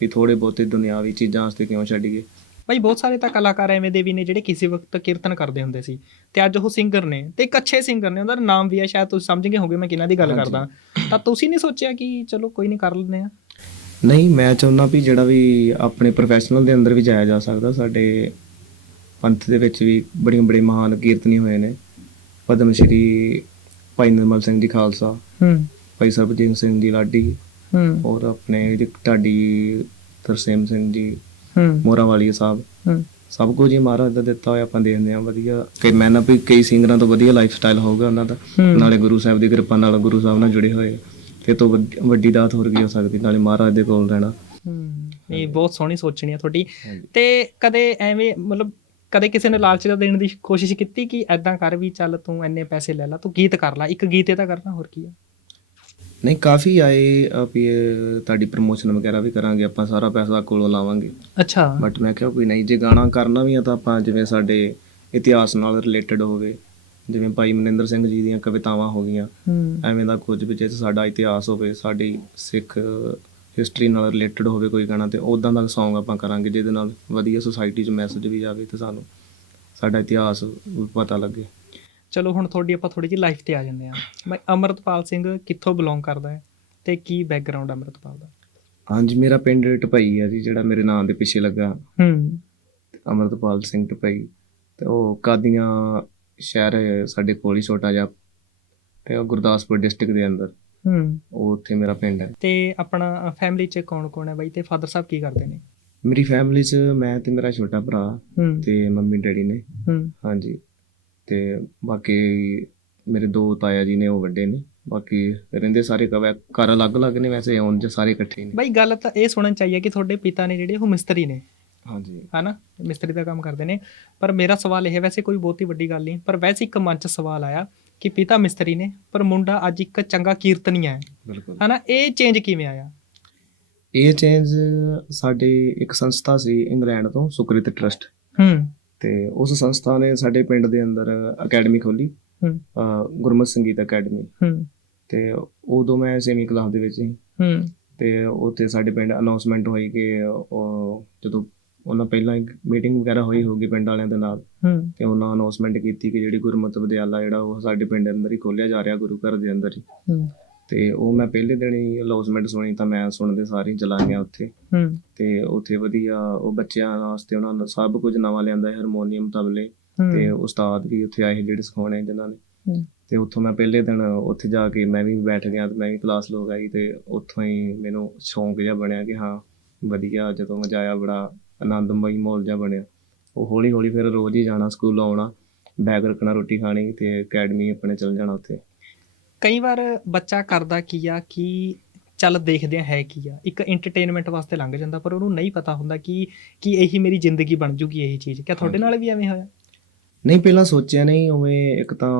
ਵੀ ਥੋੜੇ ਬਹੁਤੇ ਦੁਨਿਆਵੀ ਚੀਜ਼ਾਂ ਵਾਸਤੇ ਕਿਉਂ ਛੱਡੀਏ? ਭਾਈ ਬਹੁਤ ਸਾਰੇ ਤਾਂ ਕਲਾਕਾਰ ਐਵੇਂ ਦੇ ਵੀ ਨੇ ਜਿਹੜੇ ਕਿਸੇ ਵਕਤ ਕੀਰਤਨ ਕਰਦੇ ਹੁੰਦੇ ਸੀ ਤੇ ਅੱਜ ਉਹ ਸਿੰਗਰ ਨੇ ਤੇ ਇੱਕ ਅੱਛੇ ਸਿੰਗਰ ਨੇ ਉਹਨਾਂ ਦਾ ਨਾਮ ਵੀ ਹੈ ਸ਼ਾਇਦ ਤੁਸੀਂ ਸਮਝ ਗਏ ਹੋਗੇ ਮੈਂ ਕਿਹਨਾਂ ਦੀ ਗੱਲ। ਕਰਦਾ। ਤਾਂ ਤੁਸੀਂ ਨਹੀਂ ਸੋਚਿਆ ਕਿ ਚਲੋ ਕੋਈ ਨਹੀਂ ਕਰ ਲੈਂਦੇ ਆ ਨਹੀਂ ਮੈਂ ਚਾਹੁੰਦਾ ਵੀ ਜਿਹੜਾ ਵੀ ਆਪਣੇ ਪ੍ਰੋਫੈਸ਼ਨਲ ਦੇ ਅੰਦਰ ਵੀ ਜਾਇਆ ਜਾ ਸਕਦਾ ਸਾਡੇ ਪੰਥ ਦੇ ਵਿੱਚ ਵੀ ਬੜੀਆਂ ਬੜੇ ਮਹਾਨ ਕੀਰਤਨੀ ਹੋਏ ਨੇ। ਪਦਮ ਸ਼੍ਰੀ ਭਾਈ ਨਿਰਮਲ ਸਿੰਘ ਜੀ ਖਾਲਸਾ ਹੂੰ। ਭਾਈ ਸਰਬਜੀਤ ਸਿੰਘ ਜੀ ਲਾਡੀ ਹੂੰ। ਔਰ ਆਪਣੇ ਢਾਡੀ ਤਰਸੇਮ ਸਿੰਘ ਜੀ ਹੂੰ। ਮੋਰਾਵਾਲੀ ਸਾਹਿਬ। ਹੂੰ। ਸਭ ਕੁਝ ਹੀ ਮਹਾਰਾਜ ਦਾ ਦਿੱਤਾ ਹੋਇਆ ਆਪਾਂ ਦੇਖਦੇ ਹਾਂ ਵਧੀਆ। ਕਿ ਮੈਂ ਨਾ ਵੀ ਕਈ ਸਿੰਗਰਾਂ ਤੋਂ ਵਧੀਆ ਲਾਈਫ ਸਟਾਈਲ ਹੋਊਗਾ ਉਹਨਾਂ ਦਾ। ਨਾਲੇ ਗੁਰੂ ਸਾਹਿਬ ਦੀ ਕਿਰਪਾ ਨਾਲ ਗੁਰੂ ਸਾਹਿਬ ਨਾਲ ਜੁੜੇ ਹੋਏ ਤੇ ਤੋਂ ਵੱਡ- ਦਾਤ ਹੋਰ ਕੀ ਹੋ ਸਕਦੀ ਨਾਲੇ ਮਹਾਰਾਜ ਦੇ ਕੋਲ ਰਹਿਣਾ। ਹੂੰ। ਇਹ ਬਹੁਤ ਸੋਹਣੀ ਸੋਚਣੀ ਆ ਤੁਹਾਡੀ। ਤੇ ਕਦੇ ਐਵੇਂ ਮਤਲਬ ਕਦੇ ਕਿਸੇ ਨੇ ਲਾਲਚ ਦਾ ਦੇਣ ਦੀ ਕੋਸ਼ਿਸ਼ ਕੀਤੀ ਕਿ ਐਦਾਂ ਕਰ ਵੀ ਚੱਲ ਤੂੰ ਐਨੇ ਪੈਸੇ ਲੈ ਲੈ ਤੂੰ ਗੀਤ ਕਰ ਲੈ ਇੱਕ ਗੀਤ ਇਹ ਤਾਂ ਕਰਨਾ ਹੋਰ ਕੀ ਹੈ ਨਹੀਂ ਕਾਫੀ ਆਏ ਆ ਇਹ ਤੁਹਾਡੀ ਪ੍ਰਮੋਸ਼ਨ ਵਗੈਰਾ ਵੀ ਕਰਾਂਗੇ ਆਪਾਂ ਸਾਰਾ ਪੈਸਾ ਕੋਲੋਂ ਲਾਵਾਂਗੇ। ਅੱਛਾ। ਬਟ ਮੈਂ ਕਿਹਾ ਕੋਈ ਨਹੀਂ ਜੇ ਗਾਣਾ ਕਰਨਾ ਵੀ ਆ ਤਾਂ ਆਪਾਂ ਜਿਵੇਂ ਸਾਡੇ ਇਤਿਹਾਸ ਨਾਲ ਰਿਲੇਟਡ ਹੋਵੇ ਜਿਵੇਂ ਭਾਈ ਮਨਿੰਦਰ ਸਿੰਘ ਜੀ ਦੀਆਂ ਕਵਿਤਾਵਾਂ ਹੋ ਗਈਆਂ ਐਵੇਂ ਦਾ ਕੁਝ ਵੀ ਜੇ ਸਾਡਾ ਇਤਿਹਾਸ ਹੋਵੇ ਸਾਡੀ ਸਿੱਖ ਹਿਸਟਰੀ ਨਾਲ ਰਿਲੇਟਡ ਹੋਵੇ ਕੋਈ ਗਾਣਾ ਤੇ ਉਦਾਂ ਦਾ Song ਆਪਾਂ ਕਰਾਂਗੇ ਜਿਹਦੇ ਨਾਲ ਵਧੀਆ ਸੁਸਾਇਟੀ 'ਚ ਮੈਸੇਜ ਵੀ ਜਾਵੇ ਤੇ ਸਾਨੂੰ ਸਾਡਾ ਇਤਿਹਾਸ ਪਤਾ ਲੱਗੇ। ਚਲੋ ਹੁਣ ਤੁਹਾਡੀ ਆਪਾਂ ਥੋੜੀ ਜਿਹੀ ਲਾਈਫ ਤੇ ਆ ਜਾਂਦੇ ਆ ਮੈਂ ਅਮਰਤਪਾਲ ਸਿੰਘ ਕਿੱਥੋਂ ਬਿਲੋਂਗ ਕਰਦਾ ਹੈ ਤੇ ਕੀ ਬੈਕਗ੍ਰਾਉਂਡ ਅਮਰਤਪਾਲ ਦਾ? ਹਾਂਜੀ ਮੇਰਾ ਪਿੰਡ ਟਪਈ ਹੈ ਜੀ ਜਿਹੜਾ ਮੇਰੇ ਨਾਮ ਦੇ ਪਿੱਛੇ ਲੱਗਾ। ਹੂੰ। ਅਮਰਤਪਾਲ ਸਿੰਘ ਟਪਈ। ਤੇ ਉਹ ਕਾਦੀਆਂ ਸ਼ਹਿਰ ਸਾਡੇ ਕੋਲ ਹੀ ਛੋਟਾ ਜਿਹਾ ਤੇ ਉਹ ਗੁਰਦਾਸਪੁਰ ਡਿਸਟ੍ਰਿਕਟ ਦੇ ਅੰਦਰ। ਹੂੰ। ਉਹ ਉੱਥੇ ਮੇਰਾ ਪਿੰਡ ਹੈ। ਤੇ ਆਪਣਾ ਫੈਮਿਲੀ ਚ ਕੌਣ ਕੌਣ ਹੈ ਬਾਈ? ਤੇ ਫਾਦਰ ਸਾਹਿਬ ਕੀ ਕਰਦੇ ਨੇ? ਮੇਰੀ ਫੈਮਿਲੀ 'ਚ ਮੈਂ ਤੇ ਮੇਰਾ ਛੋਟਾ ਭਰਾ ਹੂੰ। ਤੇ ਮੰਮੀ ਡੈਡੀ ਨੇ। ਹੂੰ। ਹਾਂਜੀ। ਤੇ ਬਾਕੀ ਮੇਰੇ ਦੋ ਤਾਇਆ ਜੀ ਨੇ ਉਹ ਵੱਡੇ ਨੇ। ਬਾਕੀ ਰਹਿੰਦੇ ਸਾਰੇ ਕਵੈ ਘਰ ਅਲੱਗ-ਅਲੱਗ ਨੇ ਵੈਸੇ ਆਉਣ ਚ ਸਾਰੇ ਇਕੱਠੇ ਨੇ। ਬਾਈ ਗੱਲ ਤਾਂ ਇਹ ਸੁਣਨ ਚਾਹੀਏ ਕਿ ਤੁਹਾਡੇ ਪਿਤਾ ਨੇ ਜਿਹੜੇ ਉਹ ਮਿਸਤਰੀ ਨੇ। ਹਾਂਜੀ। ਹਨਾ? ਮਿਸਤਰੀ ਦਾ ਕੰਮ ਕਰਦੇ ਨੇ। ਪਰ ਮੇਰਾ ਸਵਾਲ ਇਹ ਹੈ ਵੈਸੇ ਕੋਈ ਬਹੁਤੀ ਵੱਡੀ ਗੱਲ ਨਹੀਂ ਪਰ ਵੈਸੇ ਇੱਕ ਮਨ 'ਚ ਸਵਾਲ ਆਇਆ ਕਿ ਪਿਤਾ ਮਿਸਤਰੀ ਨੇ ਪਰ ਮੁੰਡਾ ਅੱਜ ਇੱਕ ਚੰਗਾ ਕੀਰਤਨੀਆ ਹੈ। ਬਿਲਕੁਲ। ਹਨਾ ਇਹ ਚੇਂਜ ਕਿਵੇਂ ਆਇਆ? ਇਹ ਚੇਂਜ ਸਾਡੇ ਇੱਕ ਸੰਸਥਾ ਸੀ ਇੰਗਲੈਂਡ ਤੋਂ ਸੁਕ੍ਰਿਤ ਟਰਸਟ ਹੂੰ। ਤੇ ਉਸ ਸੰਸਥਾ ਨੇ ਸਾਡੇ ਪਿੰਡ ਦੇ ਅੰਦਰ ਅਕੈਡਮੀ ਖੋਲੀ ਹੂੰ। ਗੁਰਮਤ ਸੰਗੀਤ ਅਕੈਡਮੀ ਹੂੰ। ਤੇ ਉਦੋਂ ਮੈਂ ਸੇਮੀ ਕਲਾਸ ਦੇ ਵਿੱਚ ਸੀ। ਹੂੰ। ਤੇ ਉੱਥੇ ਸਾਡੇ ਪਿੰਡ ਅਨਾਉਂਸਮੈਂਟ ਹੋਈ ਕਿ ਜਦੋਂ ਉਹਨਾਂ ਪਹਿਲਾਂ ਇੱਕ ਮੀਟਿੰਗ ਵਗੈਰਾ ਹੋਈ ਹੋਊਗੀ ਪਿੰਡ ਵਾਲਿਆਂ ਦੇ ਨਾਲ। ਹੂੰ। ਤੇ ਉਹਨਾਂ ਅਨਾਉਂਸਮੈਂਟ ਕੀਤੀ ਕਿ ਜਿਹੜੀ ਗੁਰਮਤਿ ਵਿਦਿਆਲਾ ਜਿਹੜਾ ਉਹ ਸਾਡੇ ਪਿੰਡ ਅੰਦਰ ਹੀ ਖੋਲਿਆ ਜਾ ਰਿਹਾ ਗੁਰੂ ਘਰ ਦੇ ਅੰਦਰ ਹੀ। ਹੂੰ। ਤੇ ਉਹ ਮੈਂ ਪਹਿਲੇ ਦਿਨ ਹੀ ਅਨਾਉਂਸਮੈਂਟ ਸੁਣੀ ਤਾਂ ਮੈਂ ਸੁਣਦੇ ਸਾਰੀ ਚਲਾ ਗਿਆ ਉੱਥੇ। ਹੂੰ। ਤੇ ਉੱਥੇ ਵਧੀਆ ਉਹ ਬੱਚਿਆਂ ਵਾਸਤੇ ਉਹਨਾਂ ਨੇ ਸਭ ਕੁਝ ਨਵਾਂ ਲਿਆਂਦਾ ਹਾਰਮੋਨੀਅਮ ਤਬਲੇ। ਤੇ ਉਸਤਾਦ ਵੀ ਉੱਥੇ ਆਏ ਜਿਹੜੇ ਸਿਖਾਉਣੇ ਜਿਨ੍ਹਾਂ ਨੇ। ਹੂੰ। ਤੇ ਉੱਥੋਂ ਮੈਂ ਪਹਿਲੇ ਦਿਨ ਉੱਥੇ ਜਾ ਕੇ ਮੈਂ ਵੀ ਬੈਠ ਗਿਆ ਤੇ ਮੈਂ ਵੀ ਕਲਾਸ ਲੋ ਗਈ ਤੇ ਉੱਥੋਂ ਹੀ ਮੈਨੂੰ ਸ਼ੌਂਕ ਜਿਹਾ ਬਣਿਆ ਕਿ ਹਾਂ ਵਧੀਆ ਜਦੋਂ ਮੈਂ ਜਾਇਆ ਬੜਾ ਆਨੰਦਮਈ ਮਾਹੌਲ ਜਿਹਾ ਬਣਿਆ। ਉਹ ਹੌਲੀ ਹੌਲੀ ਫਿਰ ਰੋਜ਼ ਹੀ ਜਾਣਾ ਸਕੂਲ ਆਉਣਾ ਬੈਗ ਰੱਖਣਾ ਰੋਟੀ ਖਾਣੀ ਤੇ ਅਕੈਡਮੀ ਆਪਣੇ ਚਲ ਜਾਣਾ ਉੱਥੇ। ਕਈ ਵਾਰ ਬੱਚਾ ਕਰਦਾ ਕੀ ਆ ਕਿ ਚੱਲ ਦੇਖਦੇ ਆ ਹੈ ਕੀ ਆ। ਇੱਕ ਐਂਟਰਟੇਨਮੈਂਟ ਵਾਸਤੇ ਲੰਘ ਜਾਂਦਾ ਪਰ ਉਹਨੂੰ ਨਹੀਂ ਪਤਾ ਹੁੰਦਾ ਕਿ ਕਿ ਇਹੀ ਮੇਰੀ ਜ਼ਿੰਦਗੀ ਬਣ ਜੂਗੀ ਇਹੀ ਚੀਜ਼। ਕਿਆ ਤੁਹਾਡੇ ਨਾਲ ਵੀ ਐਵੇਂ ਹੋਇਆ? ਨਹੀਂ ਪਹਿਲਾਂ ਸੋਚਿਆ ਨਹੀਂ ਉਵੇਂ ਇੱਕ ਤਾਂ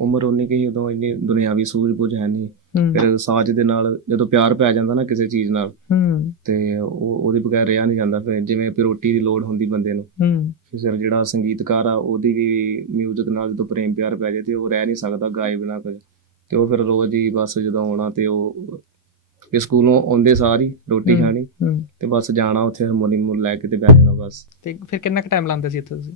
ਉਮਰ ਉਨੀ ਕਿ ਉਦੋਂ ਇੰਨੀ ਦੁਨਿਆਵੀ ਸੂਝ-ਬੂਝ ਹੈ ਨਹੀਂ। ਫਿਰ ਸਾਜ ਦੇ ਨਾਲ ਜਦੋਂ ਪਿਆਰ ਪੈ ਜਾਂਦਾ ਨਾ ਕਿਸੇ ਚੀਜ਼ ਨਾਲ ਹੂੰ। ਤੇ ਉਹ ਉਹਦੇ ਬਗੈਰ ਰਿਹਾ ਨਹੀਂ ਜਾਂਦਾ ਫਿਰ ਜਿਵੇਂ ਫਿਰ ਰੋਟੀ ਦੀ ਲੋੜ ਹੁੰਦੀ ਬੰਦੇ ਨੂੰ। ਹੂੰ। ਫਿਰ ਜਿਹੜਾ ਸੰਗੀਤਕਾਰ ਆ ਉਹਦੀ ਵੀ ਮਿਊਜ਼ਿਕ ਨਾਲ ਜਦੋਂ ਪ੍ਰੇਮ ਪਿਆਰ ਪੈ ਜਾਏ ਤੇ ਉਹ ਰਹਿ ਨਹੀਂ ਸਕਦਾ ਗਾਏ ਬਿਨਾ ਕੁਝ। ਤੇ ਉਹ ਫਿਰ ਰੋਜ਼ ਹੀ ਬਸ ਜਦੋਂ ਆਉਣਾ ਤੇ ਉਹ ਕਿ ਸਕੂਲੋਂ ਆਉਂਦੇ ਸਾਰੀ ਰੋਟੀ। ਖਾਣੀ ਤੇ ਬਸ ਜਾਣਾ ਉੱਥੇ ਹਾਰਮੋਨੀਅਮ ਲੈ ਕੇ ਤੇ ਬਹਿ ਜਾਣਾ ਬਸ। ਤੇ ਫਿਰ ਕਿੰਨਾ ਕੁ ਟਾਈਮ ਲਾਉਂਦੇ ਸੀ ਇੱਥੇ ਤੁਸੀਂ?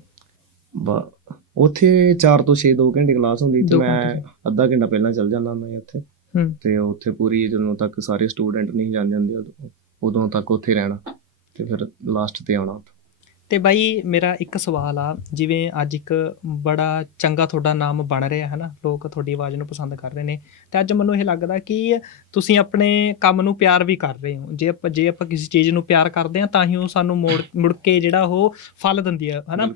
ਬ- ਉੱਥੇ 4 ਤੋਂ 6 2 ਘੰਟੇ ਕਲਾਸ ਹੁੰਦੀ ਤੇ ਮੈਂ। ਅੱਧਾ ਘੰਟਾ ਪਹਿਲਾਂ ਚੱਲ ਜਾਂਦਾ ਹੁੰਦਾ ਸੀ ਉੱਥੇ। ਤੇ ਉੱਥੇ ਪੂਰੀ ਜਦੋਂ ਤੱਕ ਸਾਰੇ ਸਟੂਡੈਂਟ ਨਹੀਂ ਜਾਂਦੇ ਹੁੰਦੇ ਉਦੋਂ- ਉਦੋਂ ਤੱਕ ਉੱਥੇ ਰਹਿਣਾ ਤੇ ਫਿਰ ਲਾਸਟ ਤੇ ਆਉਣਾ। ਤੇ ਬਾਈ ਮੇਰਾ ਇੱਕ ਸਵਾਲ ਆ ਜਿਵੇਂ ਅੱਜ ਇੱਕ ਬੜਾ ਚੰਗਾ ਤੁਹਾਡਾ ਨਾਮ ਬਣ ਰਿਹਾ ਹੈ ਨਾ ਲੋਕ ਤੁਹਾਡੀ ਆਵਾਜ਼ ਨੂੰ ਪਸੰਦ ਕਰ ਰਹੇ ਨੇ। ਤੇ ਅੱਜ ਮੈਨੂੰ ਇਹ ਲੱਗਦਾ ਕਿ ਤੁਸੀਂ ਆਪਣੇ ਕੰਮ ਨੂੰ ਪਿਆਰ ਵੀ ਕਰ ਰਹੇ ਹੋ। ਜੇ ਆਪਾਂ ਜੇ ਆਪਾਂ ਕਿਸੇ ਚੀਜ਼ ਨੂੰ ਪਿਆਰ ਕਰਦੇ ਹਾਂ ਤਾਂ ਹੀ ਉਹ ਸਾਨੂੰ ਮੋੜ ਮੁੜ ਕੇ ਜਿਹੜਾ ਉਹ ਫਲ ਦਿੰਦੀ ਹੈ ਹਨਾ?